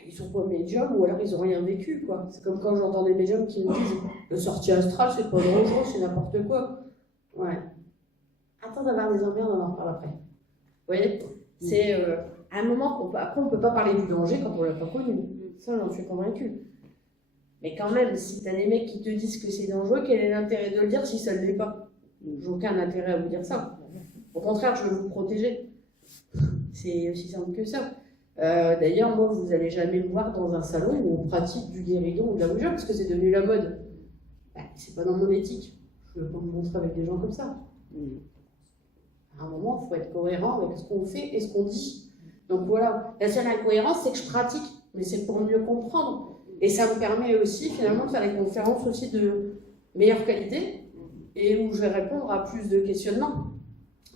ils sont pas médiums, ou alors ils ont rien vécu, quoi. C'est comme quand j'entends des médiums qui me disent le sortie astrale, c'est pas dangereux, c'est n'importe quoi. Ouais. Attends d'avoir des emmerdes, on en reparle après. Vous voyez? C'est à un moment, après on peut pas parler du danger quand on l'a pas connu. Ça, j'en suis convaincue. Mais quand même, si t'as des mecs qui te disent que c'est dangereux, quel est l'intérêt de le dire si ça ne l'est pas? J'ai aucun intérêt à vous dire ça. Au contraire, je veux vous protéger. C'est aussi simple que ça. D'ailleurs, moi, vous n'allez jamais me voir dans un salon où on pratique du guéridon ou de la Ouija, parce que c'est devenu la mode. C'est pas dans mon éthique. Je ne veux pas me montrer avec des gens comme ça. À un moment, il faut être cohérent avec ce qu'on fait et ce qu'on dit. Donc voilà, la seule incohérence, c'est que je pratique, mais c'est pour mieux comprendre. Et ça me permet aussi, finalement, de faire des conférences aussi de meilleure qualité et où je vais répondre à plus de questionnements.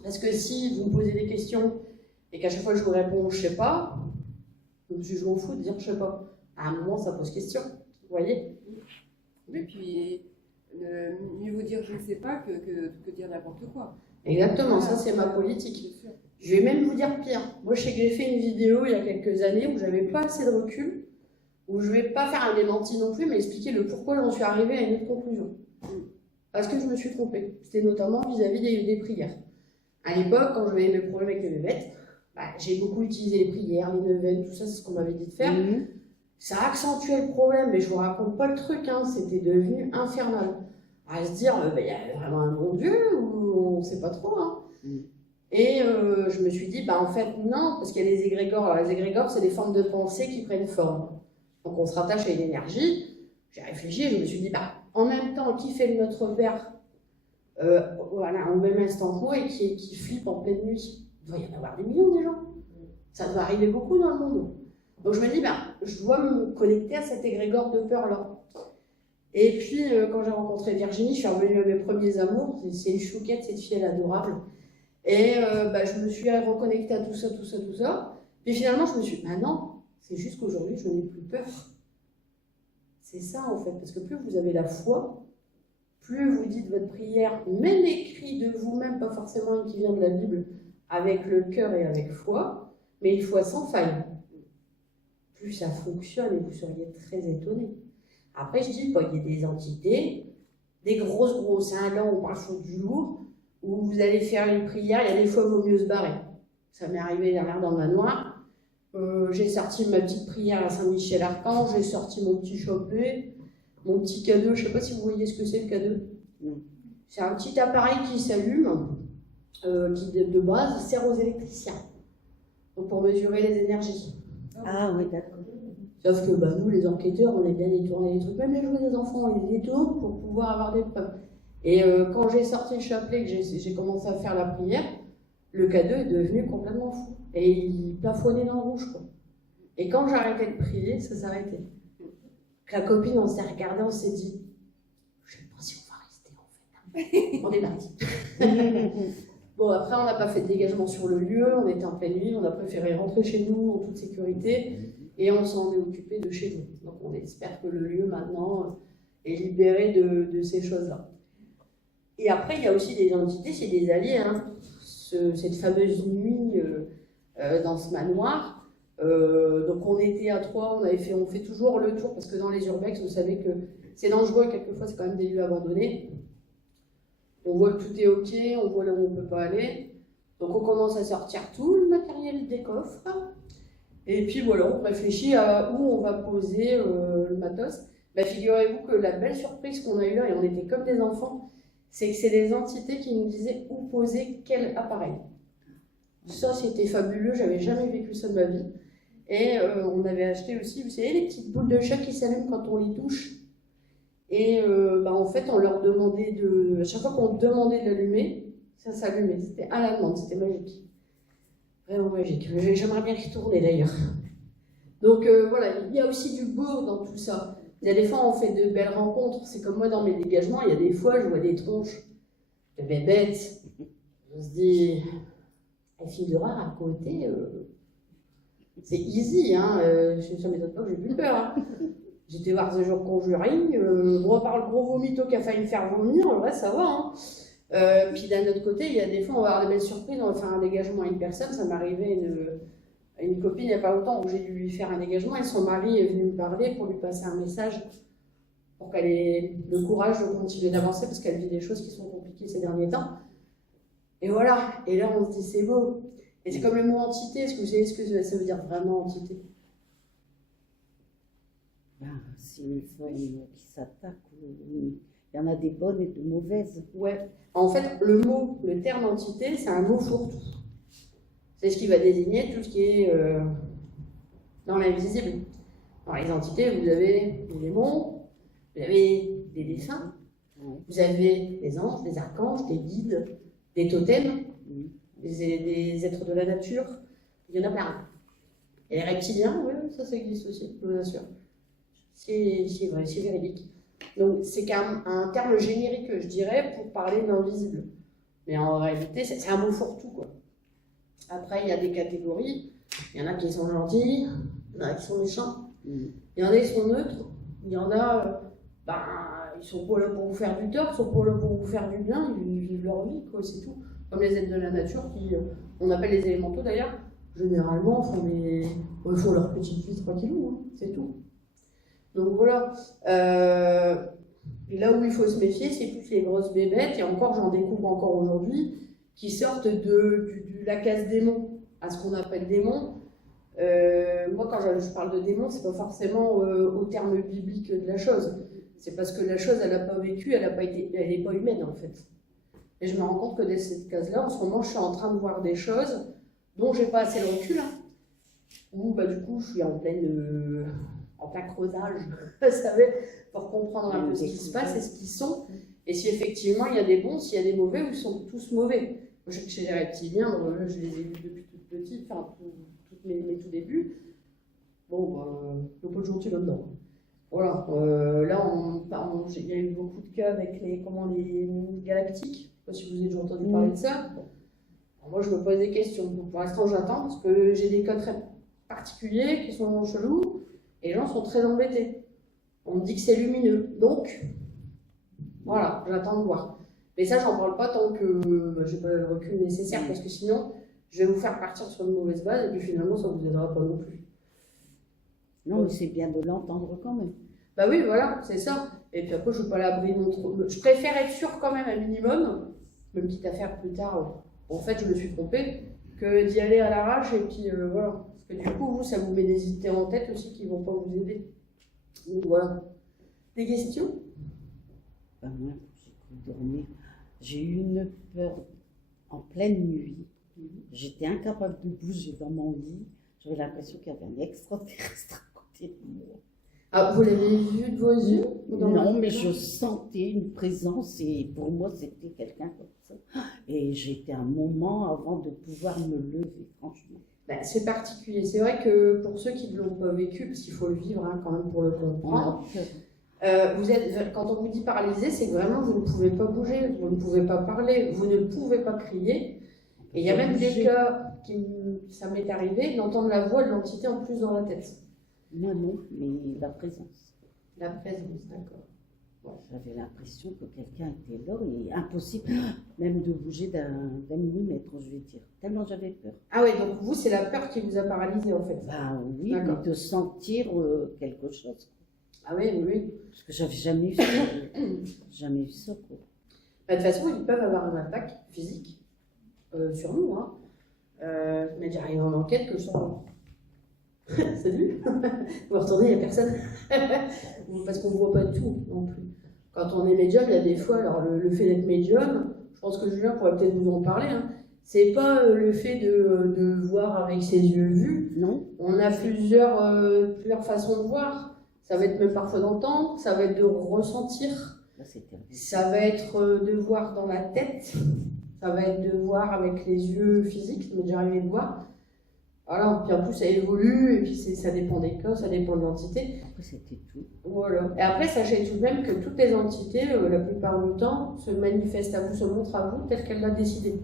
Parce que si vous me posez des questions et qu'à chaque fois je vous réponds je sais pas, je m'en fous de dire je sais pas. À un moment, ça pose question. Vous voyez? Et puis, mieux vaut dire je ne sais pas que dire n'importe quoi. Exactement, ça c'est ma politique. Je vais même vous dire pire. Moi, je sais que j'ai fait une vidéo il y a quelques années où j'avais pas assez de recul, où je vais pas faire un démenti non plus, mais expliquer le pourquoi j'en suis arrivée à une autre conclusion. Parce que je me suis trompée. C'était notamment vis-à-vis des prières. À l'époque, quand j'avais mes problèmes avec les bébêtes, j'ai beaucoup utilisé les prières, les neuvaines, tout ça, c'est ce qu'on m'avait dit de faire. Ça a accentué le problème, mais je vous raconte pas le truc, hein, c'était devenu infernal. À se dire, il y a vraiment un bon Dieu, ou on sait pas trop, hein. Et je me suis dit, en fait, non, parce qu'il y a les égrégores. Alors, les égrégores, c'est des formes de pensée qui prennent forme. Donc, on se rattache à une énergie. J'ai réfléchi et je me suis dit, en même temps, qui fait le Notre Père au même instant que moi et qui flippe en pleine nuit? Il doit y en avoir des millions de gens. Ça doit arriver beaucoup dans le monde. Donc, je me dis, je dois me connecter à cet égrégore de peur-là. Et puis, quand j'ai rencontré Virginie, je suis revenue à mes premiers amours. C'est une chouquette, cette fille, elle est adorable. Et je me suis reconnectée à tout ça. Puis finalement, je me suis dit, non, c'est juste qu'aujourd'hui, je n'ai plus peur. C'est ça, en fait. Parce que plus vous avez la foi, plus vous dites votre prière, même écrit de vous-même, pas forcément une qui vient de la Bible, avec le cœur et avec foi, mais une foi sans faille. Plus ça fonctionne et vous seriez très étonnés. Après, je dis pas, il y a des entités, des grosses, hein, là on parle sur du lourd, où vous allez faire une prière, il y a des fois il vaut mieux se barrer. Ça m'est arrivé dernière dans le manoir. J'ai sorti ma petite prière à Saint-Michel-Archange, j'ai sorti mon petit chapelet, mon petit cadeau, je ne sais pas si vous voyez ce que c'est le cadeau. C'est un petit appareil qui s'allume, qui de base sert aux électriciens, donc pour mesurer les énergies. Ah oui, d'accord. Sauf que nous, les enquêteurs, on est bien détournés des trucs, même les jouets des enfants, on les détourne pour pouvoir avoir des preuves. Et quand j'ai sorti le chapelet, que j'ai commencé à faire la prière, le cadeau est devenu complètement fou. Et il plafonnait dans le rouge, quoi. Et quand j'arrêtais de prier, ça s'arrêtait. La copine, on s'est regardé, on s'est dit, je ne sais pas si on va rester, en fait. On est parti. Bon, après, on n'a pas fait de dégagement sur le lieu, on était en pleine nuit, on a préféré rentrer chez nous en toute sécurité, et on s'en est occupé de chez nous. Donc on espère que le lieu, maintenant, est libéré de ces choses-là. Et après, il y a aussi des entités, c'est des alliés, hein. Cette fameuse nuit dans ce manoir. Donc on était à 3, on fait toujours le tour, parce que dans les urbex, vous savez que c'est dangereux, quelquefois c'est quand même des lieux abandonnés. On voit que tout est ok, on voit là où on ne peut pas aller. Donc on commence à sortir tout le matériel des coffres. Et puis voilà, on réfléchit à où on va poser le matos. Figurez-vous que la belle surprise qu'on a eue là, et on était comme des enfants, c'est que c'est des entités qui nous disaient où poser quel appareil. Ça, c'était fabuleux, j'avais jamais vécu ça de ma vie. Et on avait acheté aussi, vous savez, les petites boules de chat qui s'allument quand on les touche. Et en fait, on leur demandait à chaque fois qu'on demandait de l'allumer, ça s'allumait. C'était à la demande, c'était magique. Vraiment magique. J'aimerais bien y retourner d'ailleurs. Donc voilà, il y a aussi du beau dans tout ça. Il y a des fois, on fait de belles rencontres. C'est comme moi dans mes dégagements, il y a des fois, je vois des tronches de bébêtes. On se dit, la fille de rare à côté, c'est easy, hein. Ça ne m'étonne pas que j'ai plus peur. Hein. J'étais voir The Jour Conjuring, moi par le gros vomito qui a failli me faire vomir, en vrai, ça va. Hein. Puis d'un autre côté, il y a des fois, on va avoir des belles surprises, on va faire un dégagement à une personne. Ça m'est arrivé à une copine il n'y a pas longtemps où j'ai dû lui faire un dégagement et son mari est venu me parler pour lui passer un message pour qu'elle ait le courage de continuer d'avancer parce qu'elle vit des choses qui sont compliquées ces derniers temps. Et voilà, et là on se dit c'est beau. Et c'est comme le mot entité, est-ce que vous savez ce que ça veut dire vraiment entité? C'est une forme qui s'attaque. Il y en a des bonnes et de mauvaises. Ouais. En fait, le terme entité, c'est un mot fourre-tout. C'est ce qui va désigner tout ce qui est dans l'invisible. Dans les entités, vous avez des démons, vous avez des défunts, vous avez des anges, des archanges, des guides, des totems, des êtres de la nature. Il y en a plein. Et les reptiliens, oui, ça existe aussi, je vous assure. C'est vrai, c'est véridique. Donc c'est un terme générique, je dirais, pour parler de l'invisible. Mais en réalité, c'est un mot fourre-tout, quoi. Après, il y a des catégories. Il y en a qui sont gentils, il y en a qui sont méchants. Il y en a qui sont neutres. Il y en a, ils sont pas là pour vous faire du tort, ils sont pas là pour vous faire du bien, ils vivent leur vie, quoi, c'est tout. Comme les êtres de la nature, qui, on appelle les élémentaux d'ailleurs, généralement ils font leur petite vie tranquillou, hein, c'est tout. Donc voilà. Là où il faut se méfier, c'est plus les grosses bébêtes, et encore, j'en découvre encore aujourd'hui, qui sortent de la case démon à ce qu'on appelle démon. Moi, quand je parle de démon, c'est pas forcément au terme biblique de la chose. C'est parce que la chose, elle n'a pas vécu, elle n'est pas humaine en fait. Et je me rends compte que dans cette case-là, en ce moment, je suis en train de voir des choses dont j'ai pas assez le recul, hein, où du coup, je suis en plein creusage, vous savez, pour comprendre un peu ce qui se passe et ce qu'ils sont. Et si effectivement il y a des bons, s'il y a des mauvais, ou ils sont tous mauvais. Moi, chez les reptiliens, je les ai vus depuis toute petite, enfin, tous mes tout débuts. Bon, il n'y a pas de gentil là-dedans. Voilà, là, il y a eu beaucoup de cas avec les galactiques. Je ne sais pas si vous avez déjà entendu parler de ça. Alors, moi, je me pose des questions. Donc, pour l'instant, j'attends parce que j'ai des cas très particuliers qui sont chelous et les gens sont très embêtés. On me dit que c'est lumineux. Donc, voilà, j'attends de voir. Mais ça, j'en parle pas tant que j'ai pas le recul nécessaire parce que sinon, je vais vous faire partir sur une mauvaise base et puis finalement, ça vous aidera pas non plus. Non, mais c'est bien de l'entendre quand même. Bah oui, voilà, c'est ça. Et puis après, je ne veux pas l'abri mon trop. Je préfère être sûre quand même, un minimum, même quitte à faire plus tard, en fait, je me suis trompée, que d'y aller à l'arrache et puis voilà. Parce que du coup, vous, ça vous met des idées en tête aussi qui ne vont pas vous aider. Donc voilà. Des questions? Moi, j'ai cru dormir. J'ai eu une peur en pleine nuit. J'étais incapable de bouger dans mon lit. J'avais l'impression qu'il y avait un extraterrestre à côté de moi. Ah, vous l'avez vu de vos yeux? Non, mais je sentais une présence et pour moi, c'était quelqu'un comme ça. Et j'étais un moment avant de pouvoir me lever, franchement. Ben, c'est particulier. C'est vrai que pour ceux qui ne l'ont pas vécu, parce qu'il faut le vivre quand même pour le comprendre, quand on vous dit paralysé, c'est que vraiment vous ne pouvez pas bouger, vous ne pouvez pas parler, vous ne pouvez pas crier. Et il y a même des cas ça m'est arrivé d'entendre la voix de l'entité en plus dans la tête. Moi non, mais la présence. La présence, d'accord. Bon. J'avais l'impression que quelqu'un était là et impossible même de bouger d'un millimètre, je vais dire. Tellement j'avais peur. Ah oui, donc vous, c'est la peur qui vous a paralysé en fait. Bah oui, mais de sentir quelque chose. Ah oui, oui. Parce que j'avais jamais eu ça. Jamais eu ça, quoi. Bah, de toute façon, ils peuvent avoir un impact physique sur nous. Hein. Mais j'ai arrivé en enquête que je sens. Salut. Vous retournez, il n'y a personne. Parce qu'on ne voit pas tout non plus. Quand on est médium, il y a des fois, alors le fait d'être médium, je pense que Julien pourrait peut-être vous en parler, hein, c'est pas le fait de voir avec ses yeux vus. Non. On a plusieurs façons de voir. Ça va être même parfois d'entendre, ça va être de ressentir, ça va être de voir dans la tête, ça va être de voir avec les yeux physiques, ça m'est déjà arrivé de voir. Voilà, puis en plus ça évolue, et puis ça dépend des cas, ça dépend de l'entité. Après c'était tout. Voilà. Et après, sachez tout de même que toutes les entités, la plupart du temps, se manifestent à vous, se montrent à vous tel qu'elle l'a décidé.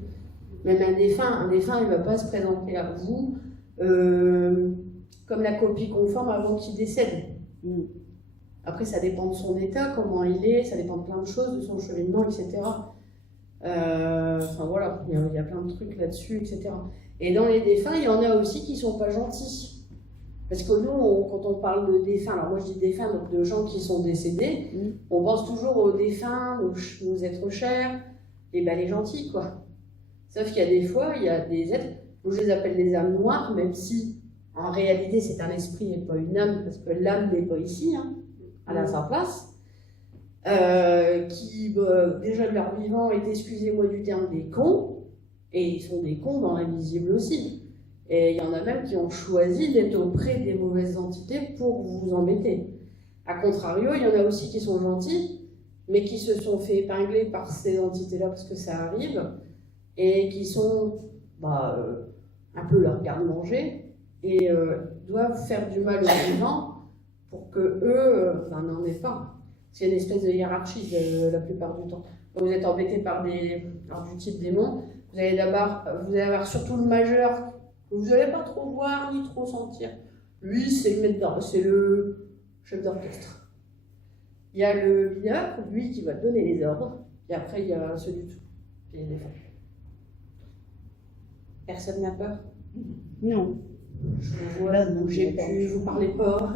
Même un défunt, il ne va pas se présenter à vous comme la copie conforme avant qu'il décède. Après, ça dépend de son état, comment il est, ça dépend de plein de choses, de son cheminement, etc. Enfin voilà, il y a plein de trucs là-dessus, etc. Et dans les défunts, il y en a aussi qui ne sont pas gentils. Parce que nous, quand on parle de défunts, alors moi je dis défunts, donc de gens qui sont décédés, on pense toujours aux défunts, nos êtres chers, et ben les gentils, quoi. Sauf qu'il y a des fois, il y a des êtres, je les appelle les âmes noires, même si en réalité c'est un esprit et pas une âme, parce que l'âme n'est pas ici, hein, elle a sa place, qui déjà de leur vivant est, excusez-moi du terme, des cons, et ils sont des cons dans l'invisible aussi. Et il y en a même qui ont choisi d'être auprès des mauvaises entités pour vous embêter. A contrario, il y en a aussi qui sont gentils, mais qui se sont fait épingler par ces entités-là parce que ça arrive, et qui sont un peu leur garde-manger, et doivent faire du mal aux vivants pour que eux n'en aient pas. C'est une espèce de hiérarchie la plupart du temps. Quand vous êtes embêté par du type démon, vous allez avoir surtout le majeur que vous n'allez pas trop voir ni trop sentir. Lui, c'est le maître c'est le chef d'orchestre. Il y a le leader, lui qui va donner les ordres, et après il y a celui qui les défend. Personne n'a peur? Non. Je vous vois, vous bougez plus, vous parlez pas.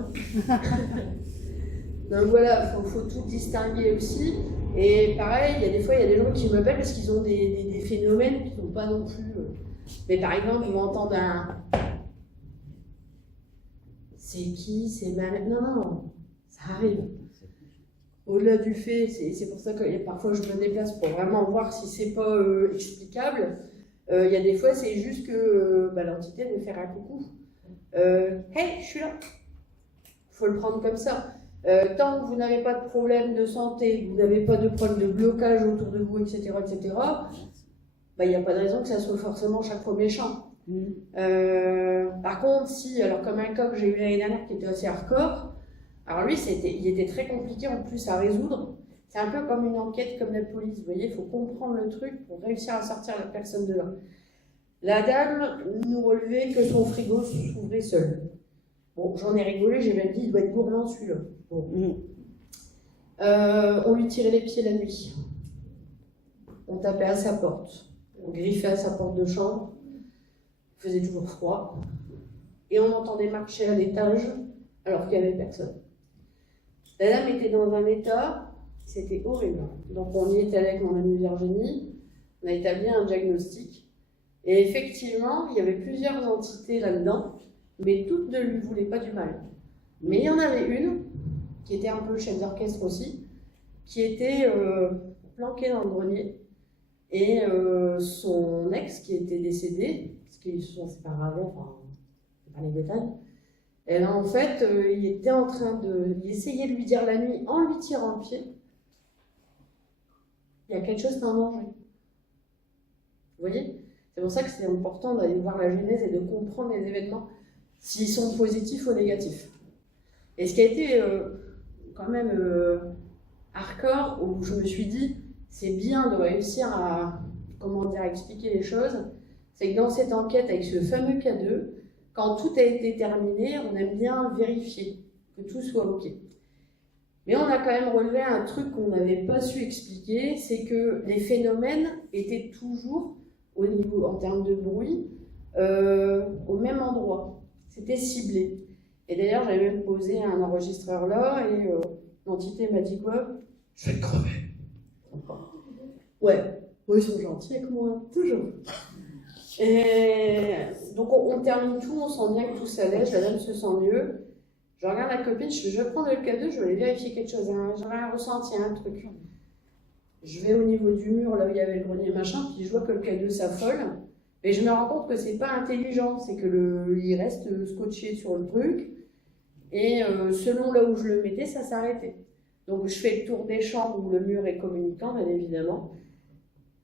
Donc voilà, il faut tout distinguer aussi. Et pareil, il y a des fois, il y a des gens qui m'appellent parce qu'ils ont des phénomènes qui ne sont pas non plus. Mais par exemple, ils vont entendre un. C'est qui? C'est ma mère? Non, ça arrive. Au-delà du fait, c'est pour ça que parfois je me déplace pour vraiment voir si c'est pas explicable. Il y a des fois, c'est juste que l'entité veut faire un coucou. Hey, je suis là. Il faut le prendre comme ça. Tant que vous n'avez pas de problème de santé, vous n'avez pas de problème de blocage autour de vous, etc., il n'y a pas de raison que ça soit forcément chaque fois méchant. Par contre, si, alors comme un cas que j'ai eu l'année dernière qui était assez hardcore, alors lui, il était très compliqué en plus à résoudre. C'est un peu comme une enquête comme la police, vous voyez, il faut comprendre le truc pour réussir à sortir la personne de là. La dame nous relevait que son frigo s'ouvrait seul. Bon, j'en ai rigolé, j'ai même dit, il doit être gourmand celui-là. Bon. On lui tirait les pieds la nuit. On tapait à sa porte. On griffait à sa porte de chambre. Il faisait toujours froid. Et on entendait marcher à l'étage alors qu'il n'y avait personne. La dame était dans un état, c'était horrible. Donc on y est allé avec mon amie Virginie, on a établi un diagnostic. Et effectivement, il y avait plusieurs entités là-dedans, mais toutes ne lui voulaient pas du mal. Mais il y en avait une, qui était un peu chef d'orchestre aussi, qui était planquée dans le grenier. Et son ex, qui était décédé, parce qu'ils se sont séparés avant, enfin, c'est pas les détails, et là, en fait, il était en train il essayait de lui dire la nuit, en lui tirant le pied, il y a quelque chose qui est en danger. Vous voyez? C'est pour ça que c'est important d'aller voir la genèse et de comprendre les événements, s'ils sont positifs ou négatifs. Et ce qui a été quand même hardcore, où je me suis dit, c'est bien de réussir à expliquer les choses, c'est que dans cette enquête, avec ce fameux K2, quand tout a été terminé, on aime bien vérifier que tout soit OK. Mais on a quand même relevé un truc qu'on n'avait pas su expliquer, c'est que les phénomènes étaient toujours, en termes de bruit, au même endroit. C'était ciblé. Et d'ailleurs, j'avais même posé un enregistreur là, et l'entité m'a dit quoi? Je vais te crever. Ouais, ils sont gentils avec moi, toujours. Et donc on termine tout, on sent bien que tout s'allège, la dame se sent mieux. Je regarde la copine, je vais prendre le K2, je vais aller vérifier quelque chose, j'aurais un ressenti, un truc. Je vais au niveau du mur, là où il y avait le grenier machin, puis je vois que le K2 s'affole. Mais je me rends compte que c'est pas intelligent, c'est que il reste scotché sur le truc. Et selon là où je le mettais, ça s'arrêtait. Donc je fais le tour des chambres où le mur est communicant, bien évidemment.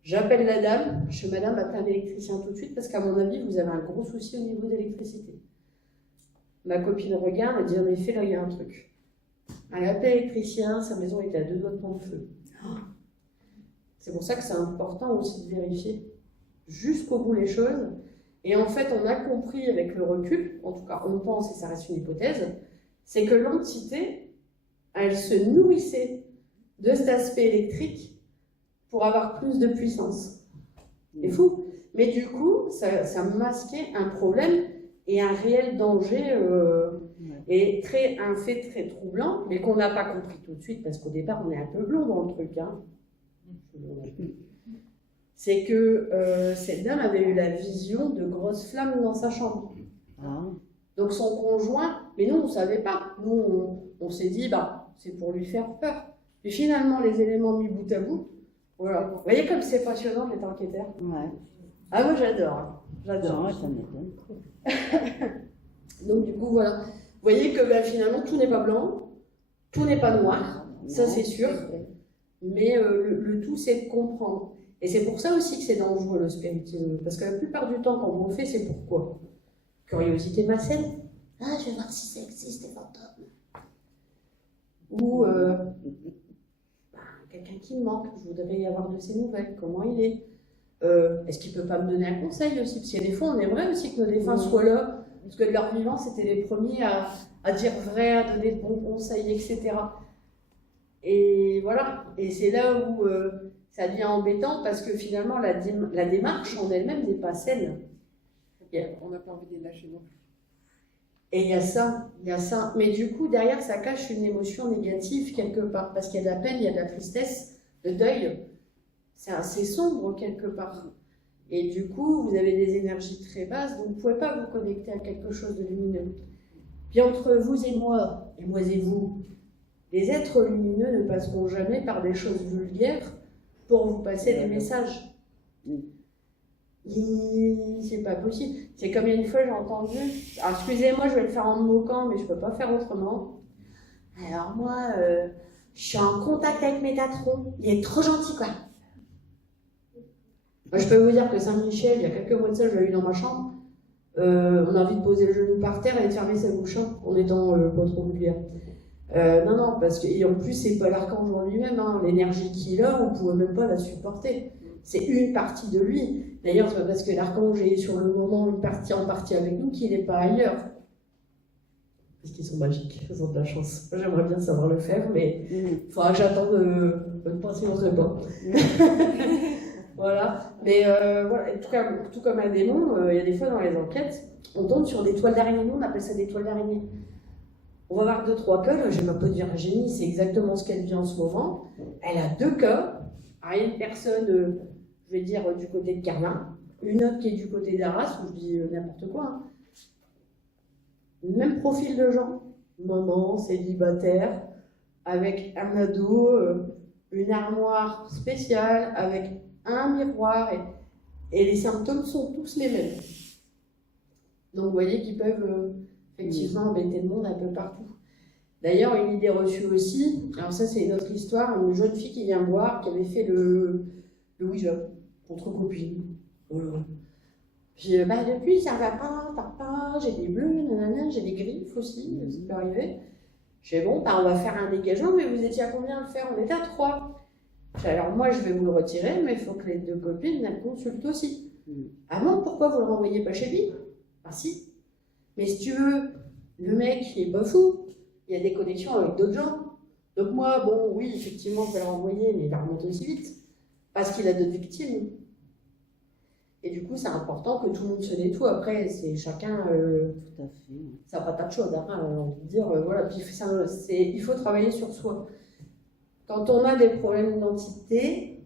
J'appelle la dame, je dis madame, appelez un électricien tout de suite parce qu'à mon avis, vous avez un gros souci au niveau d'électricité. Ma copine regarde, elle dit en effet, là il y a un truc. Elle appelle l'électricien, sa maison était à 2 doigts de prendre feu. C'est pour ça que c'est important aussi de vérifier jusqu'au bout les choses. Et en fait, on a compris avec le recul, en tout cas on pense, et ça reste une hypothèse, c'est que l'entité, elle se nourrissait de cet aspect électrique pour avoir plus de puissance. C'est fou. Mais du coup, ça masquait un problème et un réel danger et un fait très troublant, mais qu'on n'a pas compris tout de suite parce qu'au départ, on est un peu blond dans le truc. Hein. C'est que cette dame avait eu la vision de grosses flammes dans sa chambre. Donc son conjoint, mais nous on ne savait pas. Nous on s'est dit, c'est pour lui faire peur. Et finalement, les éléments mis bout à bout, voilà. Vous voyez comme c'est passionnant d'être enquêteur. Ouais. Ah, moi j'adore. J'adore. Non, ça m'étonne. Donc, du coup, voilà. Vous voyez que finalement, tout n'est pas blanc, tout n'est pas noir, ça Non, c'est sûr. vrai. Mais le tout, c'est de comprendre. Et c'est pour ça aussi que c'est dangereux le spiritisme. Parce que la plupart du temps, quand on le fait, c'est pourquoi? Curiosité malsaine. Ah, je vais voir si ça existe, les fantômes. Ou quelqu'un qui me manque, je voudrais avoir de ses nouvelles, comment il est. Est-ce qu'il peut pas me donner un conseil aussi? Parce qu'il y a des fois, on aimerait aussi que nos défunts soient là. Parce que de leur vivant, c'était les premiers à dire vrai, à donner de bons conseils, etc. Et voilà. Et c'est là où ça devient embêtant parce que finalement, la démarche en elle-même n'est pas saine. On n'a pas envie de les lâcher non plus. Et il y a ça. Mais du coup, derrière, ça cache une émotion négative quelque part. Parce qu'il y a de la peine, il y a de la tristesse, le deuil. C'est assez sombre quelque part. Et du coup, vous avez des énergies très basses, donc vous ne pouvez pas vous connecter à quelque chose de lumineux. Puis entre vous et moi et vous, les êtres lumineux ne passeront jamais par des choses vulgaires pour vous passer des messages. C'est pas possible. C'est comme une fois, j'ai entendu, alors excusez-moi, je vais le faire en me moquant, mais je peux pas faire autrement. Alors moi, je suis en contact avec Métatron, il est trop gentil quoi. Moi, je peux vous dire que Saint-Michel, il y a quelques mois de ça, je l'ai eu dans ma chambre. On a envie de poser le genou par terre et de fermer sa bouche en étant pas trop vulgaire. Non, parce que, et en plus, c'est pas l'archange en lui-même, hein. L'énergie qu'il a, on pouvait même pas la supporter. C'est une partie de lui. D'ailleurs, c'est pas parce que l'archange est sur le moment une partie en partie avec nous qu'il n'est pas ailleurs. Parce qu'ils sont magiques, ils ont de la chance. J'aimerais bien savoir le faire, mais il faudra que j'attende de penser au pas. Voilà. Mais voilà. En tout cas, tout comme un démon, il y a des fois dans les enquêtes, on tombe sur des toiles d'araignée. Nous, on appelle ça des toiles d'araignée. On va voir 2-3 cas. J'ai ma pote Virginie, c'est exactement ce qu'elle vit en ce moment. Elle a 2 cas. Alors, il y a une personne, je vais dire, du côté de Carlin, une autre qui est du côté d'Arras, où je dis n'importe quoi. Hein. Même profil de gens. Maman, célibataire, avec un ado, une armoire spéciale, avec un miroir, et les symptômes sont tous les mêmes. Donc vous voyez qu'ils peuvent effectivement embêter le monde un peu partout. D'ailleurs, une idée reçue aussi, alors ça c'est une autre histoire, une jeune fille qui vient me voir, qui avait fait le Ouija contre copine. Voilà. Puis depuis ça va pas, j'ai des bleus, nanana, j'ai des griffes aussi, ça peut arriver. Je dis bon, on va faire un dégagement, mais vous étiez à combien à le faire? On était à 3. Alors moi je vais vous le retirer, mais il faut que les 2 copines la consultent aussi. Ah bon, pourquoi vous le renvoyez pas chez lui? Ah si. Mais si tu veux, le mec il est pas fou, il y a des connexions avec d'autres gens. Donc moi, bon oui, effectivement je vais le renvoyer, mais il va remonter aussi vite. Parce qu'il a d'autres victimes. Et du coup c'est important que tout le monde se nettoie. Après c'est chacun Tout à fait. ça n'a pas tas de choses, hein, on peut dire, voilà, puis il faut travailler sur soi. Quand on a des problèmes d'identité,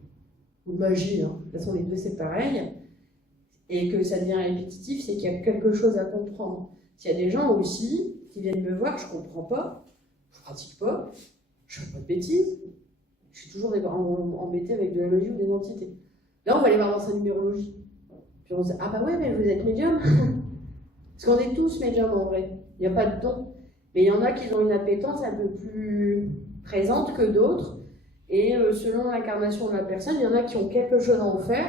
ou de magie, hein, de toute façon les deux c'est pareil, et que ça devient répétitif, c'est qu'il y a quelque chose à comprendre. S'il y a des gens aussi qui viennent me voir, je ne comprends pas, je ne pratique pas, je ne fais pas de bêtises, je suis toujours embêtée avec de la magie ou des entités. Là on va aller voir dans sa numérologie. Puis on se dit, ah bah ouais, mais vous êtes médium. Parce qu'on est tous médiums en vrai, il n'y a pas de don. Mais il y en a qui ont une appétence un peu plus présente que d'autres, et selon l'incarnation de la personne, il y en a qui ont quelque chose à en faire,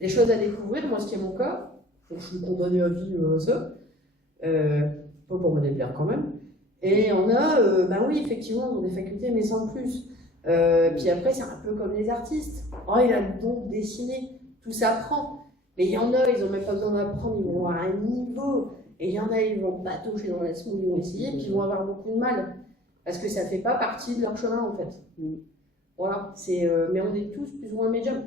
des choses à découvrir, moi ce qui est mon cas, donc je suis condamnée à vie à ça, pas pour me déplaire quand même, et il y en a, bah oui effectivement, ils ont des facultés mais sans plus, puis après c'est un peu comme les artistes, oh il a le don de dessiner, tout s'apprend, mais il y en a, ils n'ont même pas besoin d'apprendre, ils vont avoir un niveau, et il y en a, ils vont patauger dans la semoule, ils vont essayer, puis ils vont avoir beaucoup de mal. Parce que ça ne fait pas partie de leur chemin en fait. Voilà, mais on est tous plus ou moins médiums.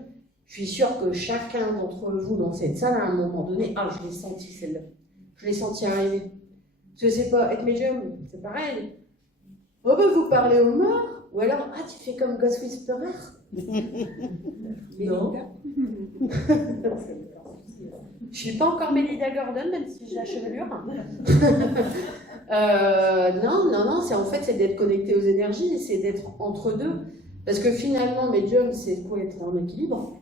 Je suis sûre que chacun d'entre vous dans cette salle, à un moment donné, ah je l'ai senti celle-là. Je l'ai senti arriver. Parce que c'est pas être médium, c'est pareil. Oh ben vous parlez aux morts, ou alors ah tu fais comme Ghost Whisperer. Non. Je suis pas encore Melinda Gordon, même si j'ai la chevelure. Non, c'est en fait c'est d'être connecté aux énergies, c'est d'être entre deux. Parce que finalement, médium, c'est quoi être en équilibre.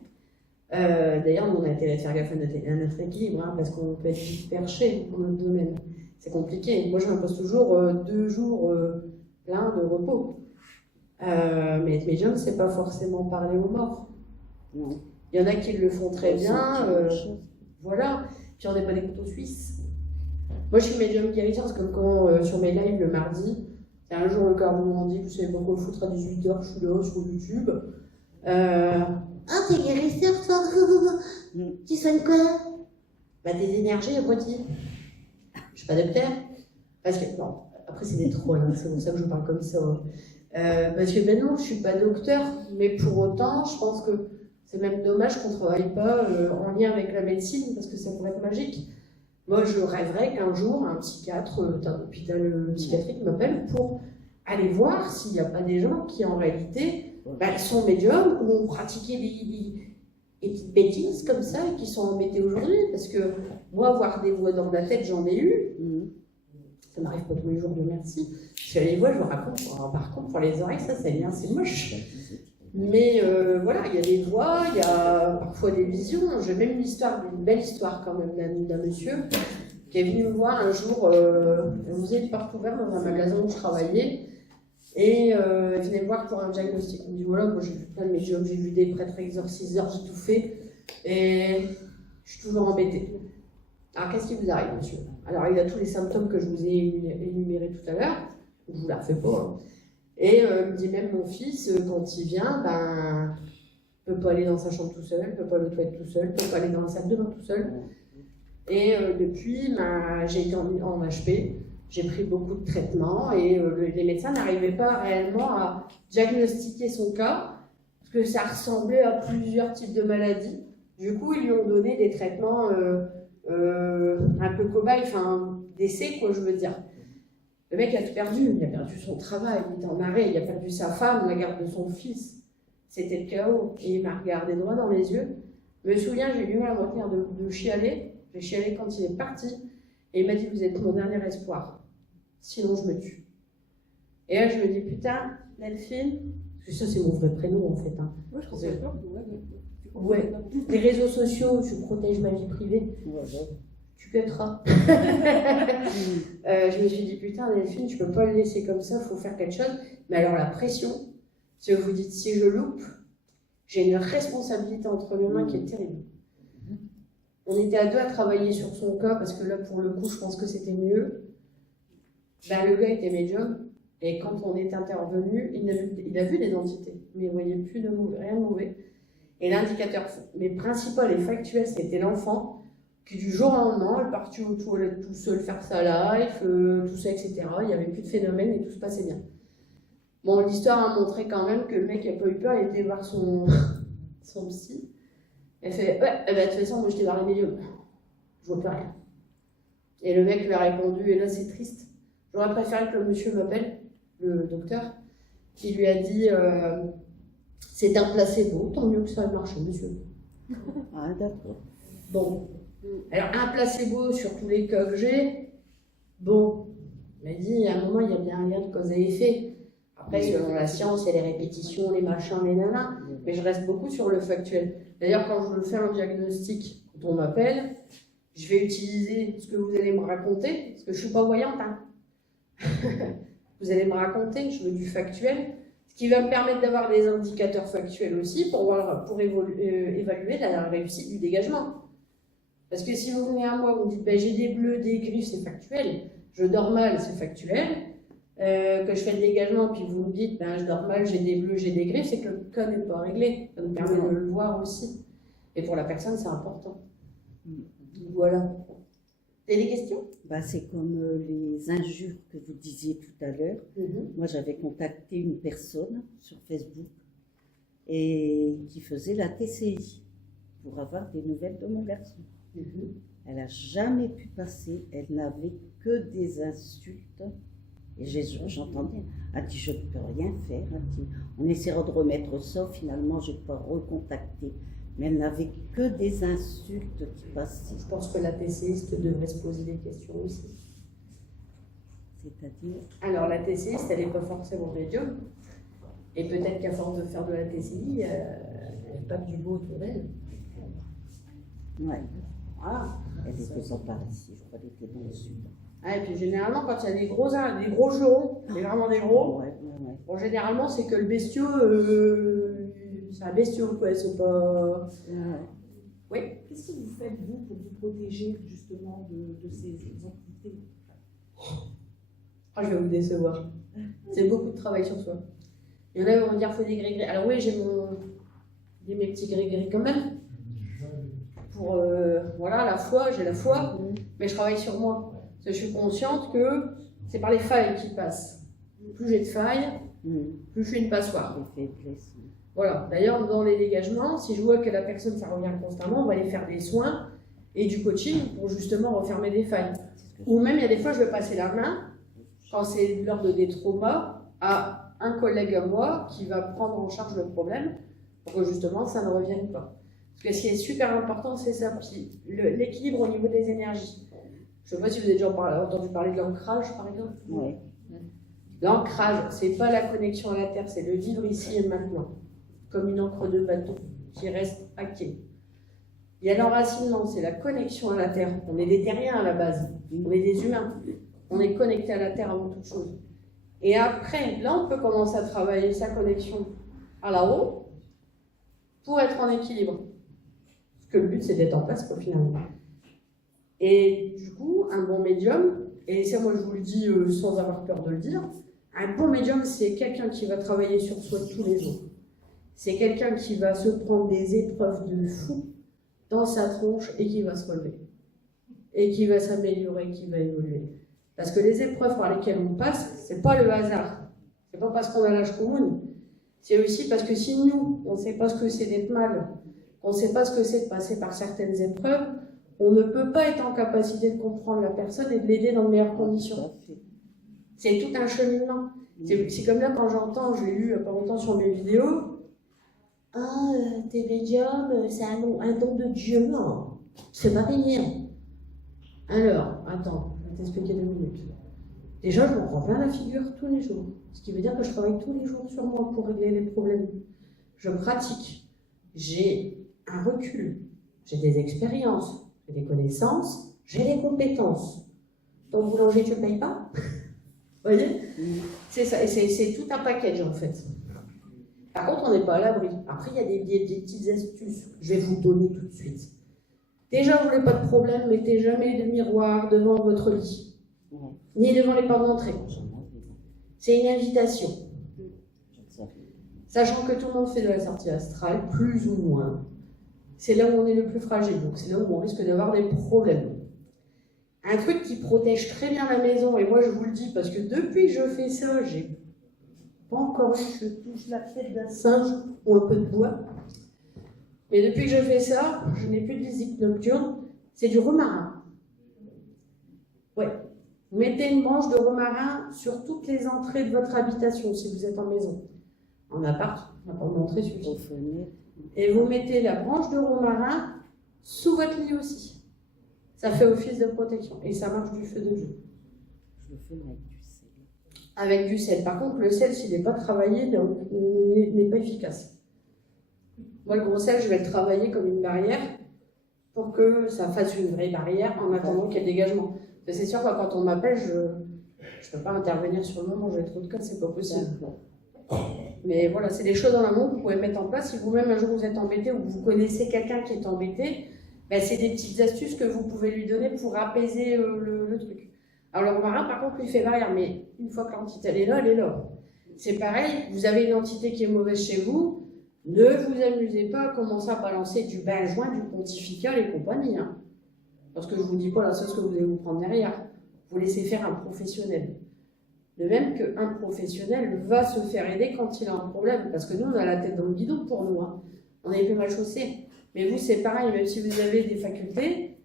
D'ailleurs, nous, on a intérêt à faire gaffe à notre équilibre, hein, parce qu'on peut être vite perché dans notre domaine. C'est compliqué. Moi, je m'impose toujours 2 jours pleins de repos. Mais être médium, c'est pas forcément parler aux morts. Non. Il y en a qui le font très bien. C'est autre chose. Voilà. Puis on n'est pas des couteaux suisses. Moi, je suis médium guérisseur, c'est comme quand sur mes lives le mardi, c'est un jour le cardio m'ont dit, vous savez pas quoi foutre à 18h, je suis là sur YouTube. Ah, t'es guérisseur, toi? Tu soignes quoi? Bah, des énergies à Poitiers. Je suis pas docteur. Parce que, non, après, c'est des trolls, hein, c'est pour ça que je parle comme ça. Parce que, ben non, je suis pas docteur, mais pour autant, je pense que c'est même dommage qu'on travaille pas en lien avec la médecine, parce que ça pourrait être magique. Moi, je rêverais qu'un jour, un psychiatre d'un hôpital psychiatrique m'appelle pour aller voir s'il n'y a pas des gens qui, en réalité, sont médiums ou ont pratiqué des petites bêtises comme ça et qui sont embêtés aujourd'hui. Parce que moi, avoir des voix dans ma tête, j'en ai eu. Ça m'arrive pas tous les jours, de merci. Parce que les voix, je vous raconte. Alors, par contre, pour les oreilles, ça c'est bien, c'est moche. Mais voilà, il y a des voix, il y a parfois des visions. J'ai même une belle histoire quand même d'un monsieur qui est venu me voir un jour. Vous êtes partout ouvert dans un magasin où je travaillais. Et il venait me voir pour un diagnostic. Il me dit voilà, moi j'ai vu plein de médiums, j'ai vu des prêtres exorciseurs, j'ai tout fait. Et je suis toujours embêtée. Alors qu'est-ce qui vous arrive, monsieur? Alors il a tous les symptômes que je vous ai énumérés tout à l'heure. Je vous la refais pas. Hein. Et il me dit même mon fils, quand il vient, ben, peut pas aller dans sa chambre tout seul, peut pas aller aux toilettes tout seul, peut pas aller dans la salle de bain tout seul. Et depuis, ben, j'ai été en HP. J'ai pris beaucoup de traitements et les médecins n'arrivaient pas réellement à diagnostiquer son cas parce que ça ressemblait à plusieurs types de maladies. Du coup, ils lui ont donné des traitements un peu cobayes, enfin d'essai, quoi, je veux dire. Le mec a tout perdu. Il a perdu son travail, il était en arrêt, il a perdu sa femme, la garde de son fils. C'était le chaos. Et il m'a regardé droit dans les yeux. Je me souviens, j'ai eu du mal à me retenir de chialer. J'ai chialé quand il est parti. Et il m'a dit, vous êtes mon dernier espoir. Sinon, je me tue. Et là, je me dis, putain, Delphine, parce que ça, c'est mon vrai prénom, en fait. Hein. Moi, je trouve ça fort. Ouais, les réseaux sociaux, je protège ma vie privée. Tu pèteras. Je me suis dit, putain, Delphine, tu peux pas le laisser comme ça, il faut faire quelque chose. Mais alors, la pression, si vous dites, si je loupe, j'ai une responsabilité entre mes mains qui est terrible. On était à 2 à travailler sur son cas, parce que là, pour le coup, je pense que c'était mieux. Ben, le gars était médium, et quand on est intervenu, il a vu des entités, mais il ne voyait plus de mauvais, rien de mauvais. Et l'indicateur, mais principal et factuel, c'était l'enfant, qui du jour au lendemain est parti aux toilettes tout seul faire sa life, tout ça, etc. Il n'y avait plus de phénomène et tout se passait bien. Bon, l'histoire a montré quand même que le mec n'a pas eu peur, il était voir son psy. Elle fait, ouais, de toute façon, moi j'étais dans les médiums, je vois plus rien. Et le mec lui a répondu, et là c'est triste. J'aurais préféré que le monsieur m'appelle, le docteur, qui lui a dit c'est un placebo, tant mieux que ça ait marché, monsieur. Ah, d'accord. Bon. Alors, un placebo sur tous les cas que j'ai, bon, il m'a dit à un moment, il y a bien un lien de cause à effet. Après, selon la science, il y a les répétitions, les machins, les nanas, mais je reste beaucoup sur le factuel. D'ailleurs, quand je veux faire un diagnostic, quand on m'appelle, je vais utiliser ce que vous allez me raconter, parce que je ne suis pas voyante, hein. Vous allez me raconter, je veux du factuel, ce qui va me permettre d'avoir des indicateurs factuels aussi pour évaluer la réussite du dégagement. Parce que si vous venez à moi, vous me dites ben, j'ai des bleus, des griffes, c'est factuel, je dors mal, c'est factuel, que je fais le dégagement, puis vous me dites ben, je dors mal, j'ai des bleus, j'ai des griffes, c'est que le cas n'est pas réglé. Ça me permet de le voir aussi. Et pour la personne, c'est important. Voilà. Vous avez des questions? Bah, c'est comme les injures que vous disiez tout à l'heure. Moi, j'avais contacté une personne sur Facebook et qui faisait la TCI pour avoir des nouvelles de mon garçon. Elle n'a jamais pu passer, elle n'avait que des insultes. Et j'entendais, elle dit je ne peux rien faire, elle dit on essaiera de remettre ça, finalement je ne peux pas recontacter. Mais elle n'avait que des insultes qui passaient. Je pense que la TCiste devrait se poser des questions aussi. C'est-à-dire? Alors la TCiste, elle n'est pas forcément médium. Et peut-être qu'à force de faire de la TCI, elle pape du beau autour d'elle. Ouais. Voilà. Elle était pas par ici, je crois qu'elle était dans le sud. Ah, et puis généralement, quand il y a des gros jurons, mais vraiment des gros, Ouais. bon, généralement, c'est que le bestiau, c'est un bestiau, quoi, c'est pas... Oui. Qu'est-ce que vous faites, vous, pour vous protéger justement de ces entités? Ah, je vais vous décevoir. C'est beaucoup de travail sur soi. Il y en a qui vont me dire faut des gris-gris. Alors oui, j'ai mes petits gris-gris quand même. Pour, voilà, la foi, j'ai la foi, mais je travaille sur moi. Parce que je suis consciente que c'est par les failles qui passent. Plus j'ai de failles, plus je suis une passoire. Les faiblesses. Voilà. D'ailleurs, dans les dégagements, si je vois que la personne, ça revient constamment, on va aller faire des soins et du coaching pour justement refermer des failles. Ou même, il y a des fois, je vais passer la main, quand c'est l'ordre des traumas, à un collègue à moi qui va prendre en charge le problème pour que justement, ça ne revienne pas. Parce que ce qui est super important, c'est ça. Puis l'équilibre au niveau des énergies. Je ne sais pas si vous avez déjà entendu parler de l'ancrage, par exemple. Ouais. L'ancrage, c'est pas la connexion à la terre, c'est le vivre ici et maintenant, comme une encre de bateau qui reste à quai. Il y a l'enracinement, c'est la connexion à la terre. On est des terriens à la base, on est des humains, on est connecté à la terre avant toute chose. Et après, là, on peut commencer à travailler sa connexion à là-haut pour être en équilibre. Parce que le but, c'est d'être en place, quoi, finalement. Et du coup, un bon médium, et ça, moi, je vous le dis sans avoir peur de le dire, un bon médium, c'est quelqu'un qui va travailler sur soi tous les jours. C'est quelqu'un qui va se prendre des épreuves de fou dans sa tronche et qui va se relever. Et qui va s'améliorer, qui va évoluer. Parce que les épreuves par lesquelles on passe, c'est pas le hasard. C'est pas parce qu'on a l'âge commun. C'est aussi parce que si nous, on ne sait pas ce que c'est d'être mal, on ne sait pas ce que c'est de passer par certaines épreuves, on ne peut pas être en capacité de comprendre la personne et de l'aider dans de meilleures conditions. C'est tout un cheminement. C'est comme là quand j'entends, je l'ai lu il n'y a pas longtemps sur mes vidéos, « Ah, t'es médium, c'est un don de Dieu. » Non, c'est pas rien. Alors, attends, je vais t'expliquer 2 minutes. Déjà, je m'en prends plein la figure tous les jours. Ce qui veut dire que je travaille tous les jours sur moi pour régler les problèmes. Je pratique. J'ai un recul. J'ai des expériences. J'ai des connaissances. J'ai des compétences. Ton boulanger, tu ne payes pas? Vous voyez? C'est ça. Et c'est tout un package, en fait. Par contre, on n'est pas à l'abri. Après, il y a des petites astuces. Je vais vous donner tout de suite. Déjà, vous n'avez pas de problème, mettez jamais de miroir devant votre lit, ni devant les portes d'entrée. C'est une invitation. Sachant que tout le monde fait de la sortie astrale, plus ou moins. C'est là où on est le plus fragile, donc c'est là où on risque d'avoir des problèmes. Un truc qui protège très bien la maison, et moi je vous le dis parce que depuis que je fais ça, j'ai pas encore eu, je touche la tête d'un singe ou un peu de bois. Mais depuis que je fais ça, je n'ai plus de visite nocturne, c'est du romarin. Ouais. Vous mettez une branche de romarin sur toutes les entrées de votre habitation, si vous êtes en maison. En appart, on n'a pas montré celui-ci. Et vous mettez la branche de romarin sous votre lit aussi. Ça fait office de protection. Et ça marche du feu de Dieu. Je le fais avec du sel. Avec du sel. Par contre, le sel, s'il n'est pas travaillé, n'est pas efficace. Moi, le gros sel, je vais le travailler comme une barrière pour que ça fasse une vraie barrière en attendant qu'il y ait dégagement. C'est sûr que quand on m'appelle, je ne peux pas intervenir sur le moment, j'ai trop de cas, c'est pas possible. Mais voilà, c'est des choses en amont que vous pouvez mettre en place. Si vous-même un jour vous êtes embêté ou vous connaissez quelqu'un qui est embêté, ben c'est des petites astuces que vous pouvez lui donner pour apaiser le truc. Alors le romarin, par contre, lui fait barrière, mais une fois que l'entité elle est là, elle est là. C'est pareil, vous avez une entité qui est mauvaise chez vous, ne vous amusez pas à commencer à balancer du bain-joint, du pontifical et compagnie. Hein. Parce que je ne vous dis pas la sauce que vous allez vous prendre derrière. Vous laissez faire un professionnel. De même qu'un professionnel va se faire aider quand il a un problème. Parce que nous, on a la tête dans le guidon pour nous. Hein. On est plus mal chaussés. Mais vous, c'est pareil, même si vous avez des facultés,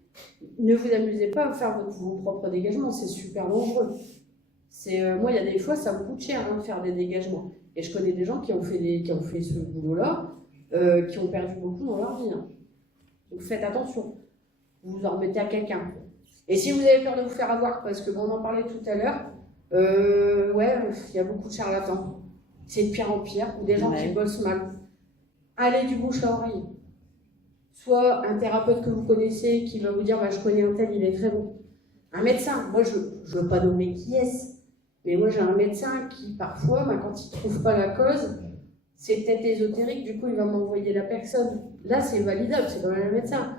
ne vous amusez pas à faire vos propres dégagements. C'est super dangereux. Moi, il y a des fois, ça me coûte cher de faire des dégagements. Et je connais des gens qui ont fait ce boulot-là, qui ont perdu beaucoup dans leur vie. Hein. Donc faites attention. Vous vous en remettez à quelqu'un. Et si vous avez peur de vous faire avoir, parce que on en parlait tout à l'heure, il y a beaucoup de charlatans. C'est de pire en pire, ou des gens qui bossent mal. Allez du bouche à oreille. soit un thérapeute que vous connaissez qui va vous dire bah, je connais un tel, il est très bon. Un médecin, moi je ne veux pas nommer qui est-ce, mais moi j'ai un médecin qui parfois, bah, quand il ne trouve pas la cause, c'est peut-être ésotérique, du coup il va m'envoyer la personne. Là c'est validable, c'est quand même un médecin.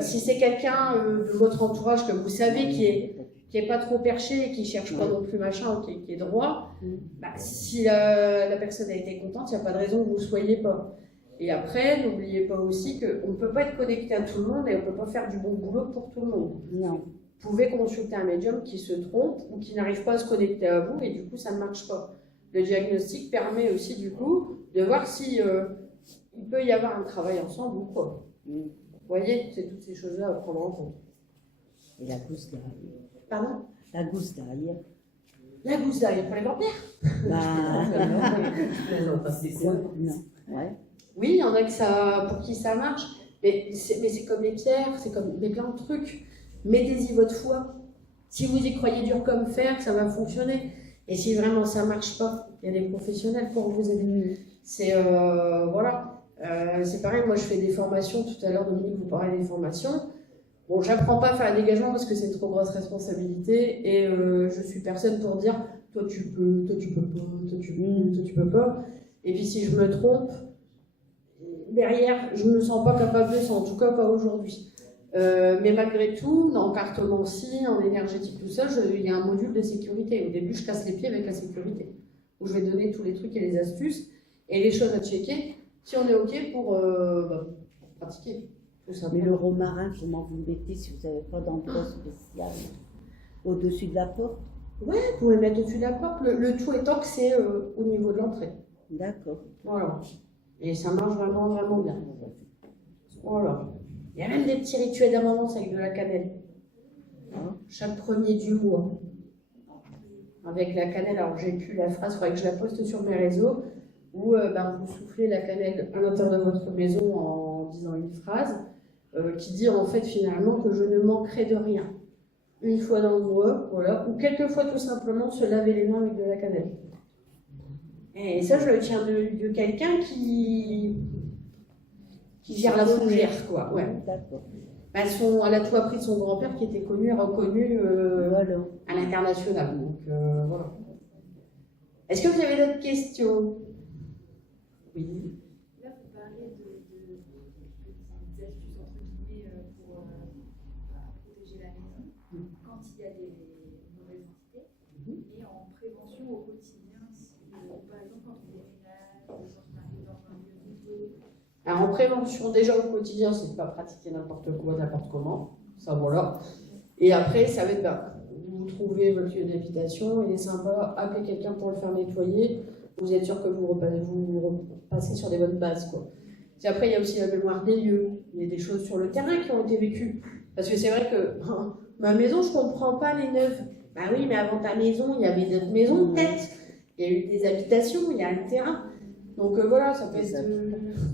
Si c'est quelqu'un de votre entourage que vous savez qui est pas trop perché, qui cherche pas non plus machin, qui est droit, bah, si la personne a été contente, il n'y a pas de raison que vous ne soyez pas. Et après, n'oubliez pas aussi qu'on ne peut pas être connecté à tout le monde et on ne peut pas faire du bon boulot pour tout le monde. Non. Vous pouvez consulter un médium qui se trompe ou qui n'arrive pas à se connecter à vous et du coup ça ne marche pas. Le diagnostic permet aussi du coup de voir si il peut y avoir un travail ensemble ou pas. Vous voyez, c'est toutes ces choses-là à prendre en compte. Et la gousse d'ail. Pardon? La gousse d'ail. La gousse d'ail pour les vampires? C'est quoi? Non. Ouais. Oui, il y en a pour qui ça marche, mais c'est comme les pierres, c'est comme plein de trucs. Mettez-y votre foi. Si vous y croyez dur comme fer, ça va fonctionner. Et si vraiment ça ne marche pas, il y a des professionnels pour vous aider. C'est voilà. C'est pareil, moi je fais des formations. Tout à l'heure, Dominique, vous parlez des formations. Bon, j'apprends pas à faire un dégagement parce que c'est une trop grosse responsabilité et je suis personne pour dire toi tu peux, toi tu peux pas, toi tu peux pas. Et puis si je me trompe, derrière, je me sens pas capable de ça, en tout cas pas aujourd'hui. Mais malgré tout, en cartomancie, en énergétique, tout ça, il y a un module de sécurité. Au début, je casse les pieds avec la sécurité, où je vais donner tous les trucs et les astuces et les choses à checker si on est OK pour pratiquer. Tout ça. Mais le romarin, comment vous le mettez si vous n'avez pas d'endroit spécial? Au-dessus de la porte? Ouais, vous pouvez le mettre au-dessus de la porte. Le tout étant que c'est au niveau de l'entrée. D'accord. Voilà. Et ça marche vraiment, vraiment bien. Voilà. Il y a même des petits rituels d'amendance avec de la cannelle. Chaque premier du mois. Avec la cannelle, alors j'ai plus la phrase, il faudrait que je la poste sur mes réseaux, où vous soufflez la cannelle à l'intérieur de votre maison en disant une phrase qui dit en fait finalement que je ne manquerai de rien. Une fois dans le mois, voilà, ou quelquefois tout simplement se laver les mains avec de la cannelle. Et ça, je le tiens de quelqu'un qui gère la fougère, quoi. Ouais. D'accord. Elle a tout appris de son grand-père qui était connu et reconnu Voilà. à l'international. Donc, voilà. Est-ce que vous avez d'autres questions? Oui. Là, vous parlez de petites astuces entre guillemets pour protéger la maison quand il y a des mauvaises entités et en prévention au quotidien, par exemple quand on déménage, quand on arrive dans un lieu nouveau. Alors, en prévention, déjà au quotidien, c'est de ne pas pratiquer n'importe quoi, n'importe comment. Ça, voilà. Et après, ça va être, vous trouvez votre lieu d'habitation, il est sympa, appelez quelqu'un pour le faire nettoyer. Vous êtes sûr que vous repassez sur des bonnes bases, quoi. Et après, il y a aussi la mémoire des lieux. Il y a des choses sur le terrain qui ont été vécues. Parce que c'est vrai que ma maison, je ne comprends pas les neuves. Bah oui, mais avant ta maison, il y avait d'autres maisons, peut-être. Il y a eu des habitations, il y a un terrain. Donc voilà, ça peut être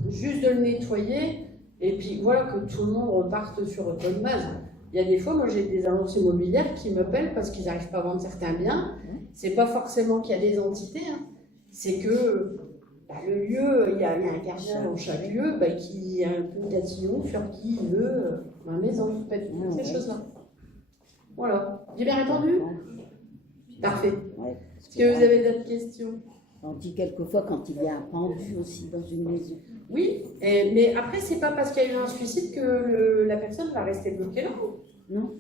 juste de le nettoyer et puis voilà que tout le monde reparte sur une bonne base. Il y a des fois, moi j'ai des agences immobilières qui m'appellent parce qu'ils n'arrivent pas à vendre certains biens. C'est pas forcément qu'il y a des entités, hein. C'est que le lieu, il y a un gardien dans chaque lieu qui a un peu tatillon sur qui il veut ma maison, ça peut être toutes ces choses-là. Voilà. J'ai bien répondu? Parfait. Ouais. Est-ce que vous avez d'autres questions? On dit quelquefois quand il y a un pendu aussi dans une maison. Oui, mais après, c'est pas parce qu'il y a eu un suicide que la personne va rester bloquée là. Non?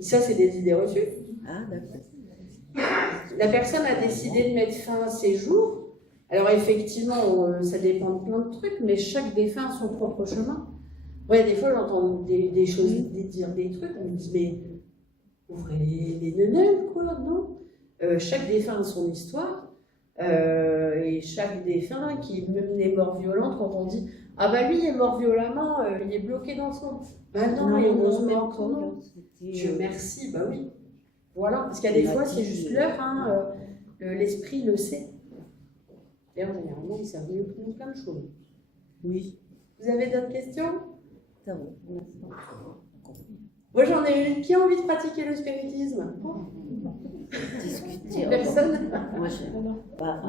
Ça, c'est des idées reçues. Ah, d'accord. La personne a décidé de mettre fin à ses jours. Alors, effectivement, ça dépend de plein de trucs, mais chaque défunt a son propre chemin. Ouais, des fois, j'entends des choses, dire des trucs, on me dit, mais ouvrez les neuneuils, quoi, non? Chaque défunt a son histoire. Et chaque défunt qui est mort violente, quand on dit ah bah lui il est mort violemment, il est bloqué dans son. Bah non, il est mort. Dieu merci, bah oui. Voilà, parce qu'il y a des fois c'est juste l'heure, hein, l'esprit le sait. D'ailleurs, généralement, ils savent mieux que nous plein de choses. Oui. Vous avez d'autres questions? Ça va. Moi j'en ai une. Qui a envie de pratiquer le spiritisme? Discuter. Personne? Moi, je pas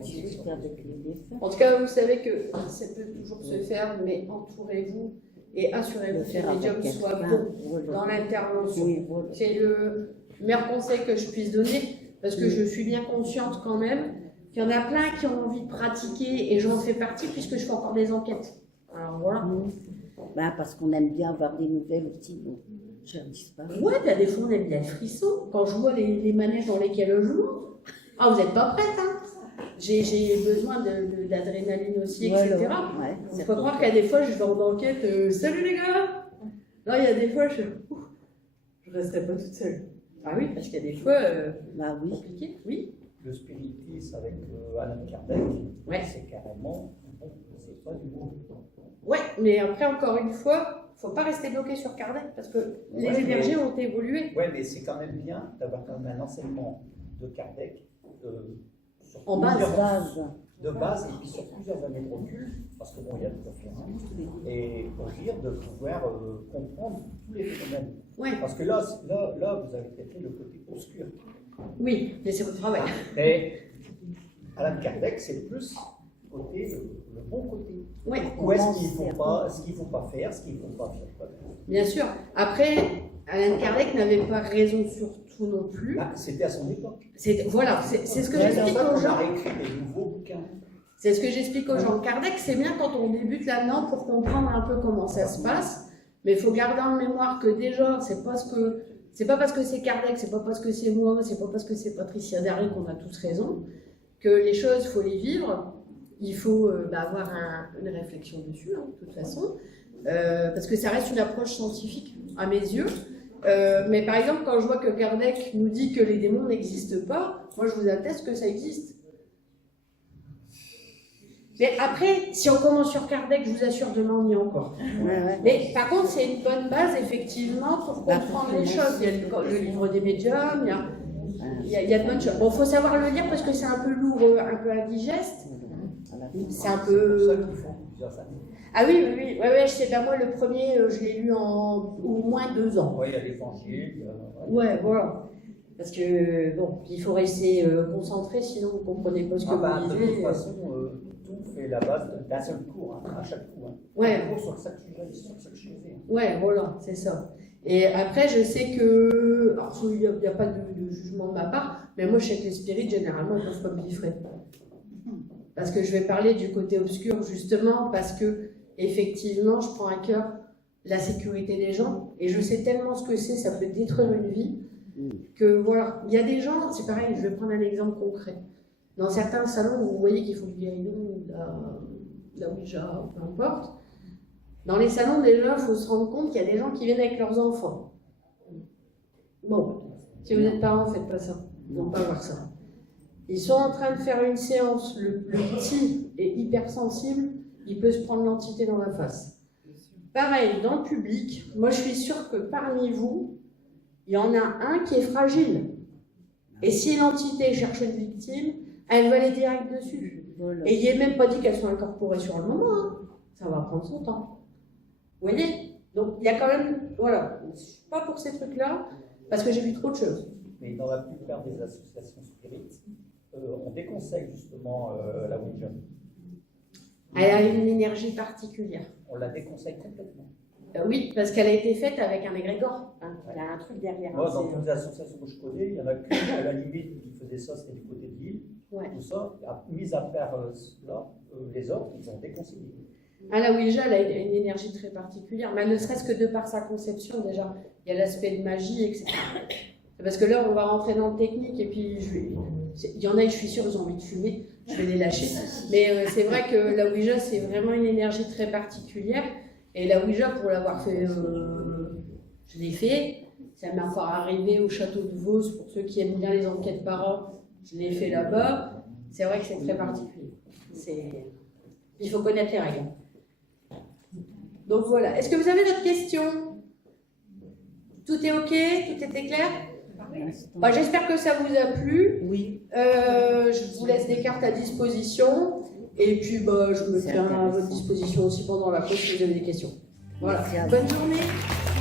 discuter avec les défunts. En tout cas, vous savez que ça peut toujours se faire, mais entourez-vous et Le assurez-vous que faire le médium avec soit quelqu'un. bon Voilà. dans l'intervention. Oui, voilà. C'est le meilleur conseil que je puisse donner, parce que je suis bien consciente quand même qu'il y en a plein qui ont envie de pratiquer, et j'en fais partie puisque je fais encore des enquêtes. Alors voilà. Ben, parce qu'on aime bien avoir des nouvelles aussi, donc je ne dis pas. Ouais, il y a des fois on aime bien le frisson. Quand je vois les manèges dans lesquels je monte, ah vous n'êtes pas prête, hein. J'ai besoin d'adrénaline aussi, Voilà. etc. Ouais, Il c'est faut croire qu'il y a des fois, je vais en enquête, salut les gars. Là, il y a des fois, je resterai pas toute seule. Ah oui, parce qu'il y a des fois Bah oui. compliquées. Oui. Le spiritisme avec Allan Kardec, Ouais. c'est carrément, bon, c'est pas du tout. Ouais, mais après, encore une fois, faut pas rester bloqué sur Kardec parce que les Ouais, énergies ont évolué. Ouais, mais c'est quand même bien d'avoir quand même un enseignement de Kardec sur En base. plusieurs- Base. de base et puis sur plusieurs années de recul, parce que bon, il y a de conférences, et pour dire de pouvoir comprendre tous les phénomènes. Ouais. Parce que là, vous avez traité le côté obscur. Oui, mais c'est votre travail. Mais Allan Kardec, c'est plus côté, le bon côté. Oui, Où est-ce qu'il ne faut pas, ce qu'il faut pas faire, ce qu'il ne faut pas faire. bien sûr. Après, Allan Kardec n'avait pas raison sur tout non plus. Là, c'était à son époque. Voilà, c'est ce que C'est pour j'explique ça aux qu'on a gens. réécrit des nouveaux bouquins. C'est ce que j'explique aux gens. Kardec, c'est bien quand on débute là-dedans pour comprendre un peu comment ça se passe, mais il faut garder en mémoire que déjà, c'est pas parce que c'est Kardec, c'est pas parce que c'est moi, c'est pas parce que c'est Patricia Derry qu'on a tous raison, que les choses, il faut les vivre, il faut avoir une réflexion dessus, hein, de toute façon, parce que ça reste une approche scientifique, à mes yeux. Mais par exemple, quand je vois que Kardec nous dit que les démons n'existent pas, moi je vous atteste que ça existe. Mais après, si on commence sur Kardec, je vous assure, demain on y est encore. Ouais, ouais. Mais par contre, c'est une bonne base, effectivement, pour comprendre les choses. Il y a le livre des médiums, il y a de bonnes choses. Bon, il faut savoir le lire parce que c'est un peu lourd, un peu indigeste. C'est un C'est pour ça peu... qu'ils font plusieurs années. Ah oui, ouais, je sais pas, moi, le premier, je l'ai lu en au moins 2 ans. Ouais, il y a l'évangile. Ouais, voilà. Parce que, bon, il faut rester concentré, sinon vous comprenez pas ce que vous De lisez. toute façon, tout fait la base d'un seul cours, hein, à chaque coup. Hein. Ouais. Un cours sur chaque sujet, sur chaque sujet. Ouais, voilà, c'est ça. Et après, je sais que, alors il n'y a pas de jugement de ma part, mais moi, je sais que les spirites, généralement, ils ne peuvent pas me livrer. Parce que je vais parler du côté obscur, justement, parce que, effectivement, je prends à cœur la sécurité des gens, et je sais tellement ce que c'est, ça peut détruire une vie, que voilà. Il y a des gens, c'est pareil, je vais prendre un exemple concret. Dans certains salons, vous voyez qu'ils font du guéridon, ou de la Ouija, ou peu importe. Dans les salons, déjà, il faut se rendre compte qu'il y a des gens qui viennent avec leurs enfants. Bon, si vous êtes parents, faites pas ça. Ils vont pas voir ça. Ils sont en train de faire une séance, le petit est hypersensible, il peut se prendre l'entité dans la face. Pareil, dans le public, moi je suis sûre que parmi vous, il y en a un qui est fragile. Et si l'entité cherche une victime, elle va aller direct dessus. Voilà. Et il n'est même pas dit qu'elles sont incorporées sur le moment. Hein. Ça va prendre son temps. Vous voyez? Donc il y a quand même... Voilà. Je ne suis pas pour ces trucs-là, parce que j'ai vu trop de choses. Mais dans la plupart des associations spirites, on déconseille justement la Ouija. Elle a une énergie particulière. On la déconseille complètement. Oui, parce qu'elle a été faite avec un égrégore. Hein. Il y a un truc derrière. Moi, hein, dans c'est- toutes les associations que je connais, il y en a qu'une, à la limite, qui faisait ça, c'était du côté de l'île. Ouais. Tout ça, mis à part cela, les autres, ils ont déconseillé. Ah, la Ouija, elle a une énergie très particulière, mais ne serait-ce que de par sa conception, déjà, il y a l'aspect de magie, etc. Parce que là, on va rentrer dans le technique, et puis il y en a, je suis sûre, ils ont envie de fumer, je vais les lâcher. Mais c'est vrai que la Ouija, c'est vraiment une énergie très particulière, et la Ouija, pour l'avoir fait, je l'ai fait, ça m'est encore arrivé au château de Vos, pour ceux qui aiment bien les enquêtes parents, je l'ai fait là-bas, c'est vrai que c'est très particulier. Il faut connaître les règles. Donc voilà. Est-ce que vous avez d'autres questions? Tout est OK? Tout était clair? Bah, j'espère que ça vous a plu. Oui. Je vous laisse des cartes à disposition. Et puis, bah, je me C'est tiens à votre intéressant. disposition aussi pendant la pause si vous avez des questions. Voilà. Merci à vous. Bonne journée.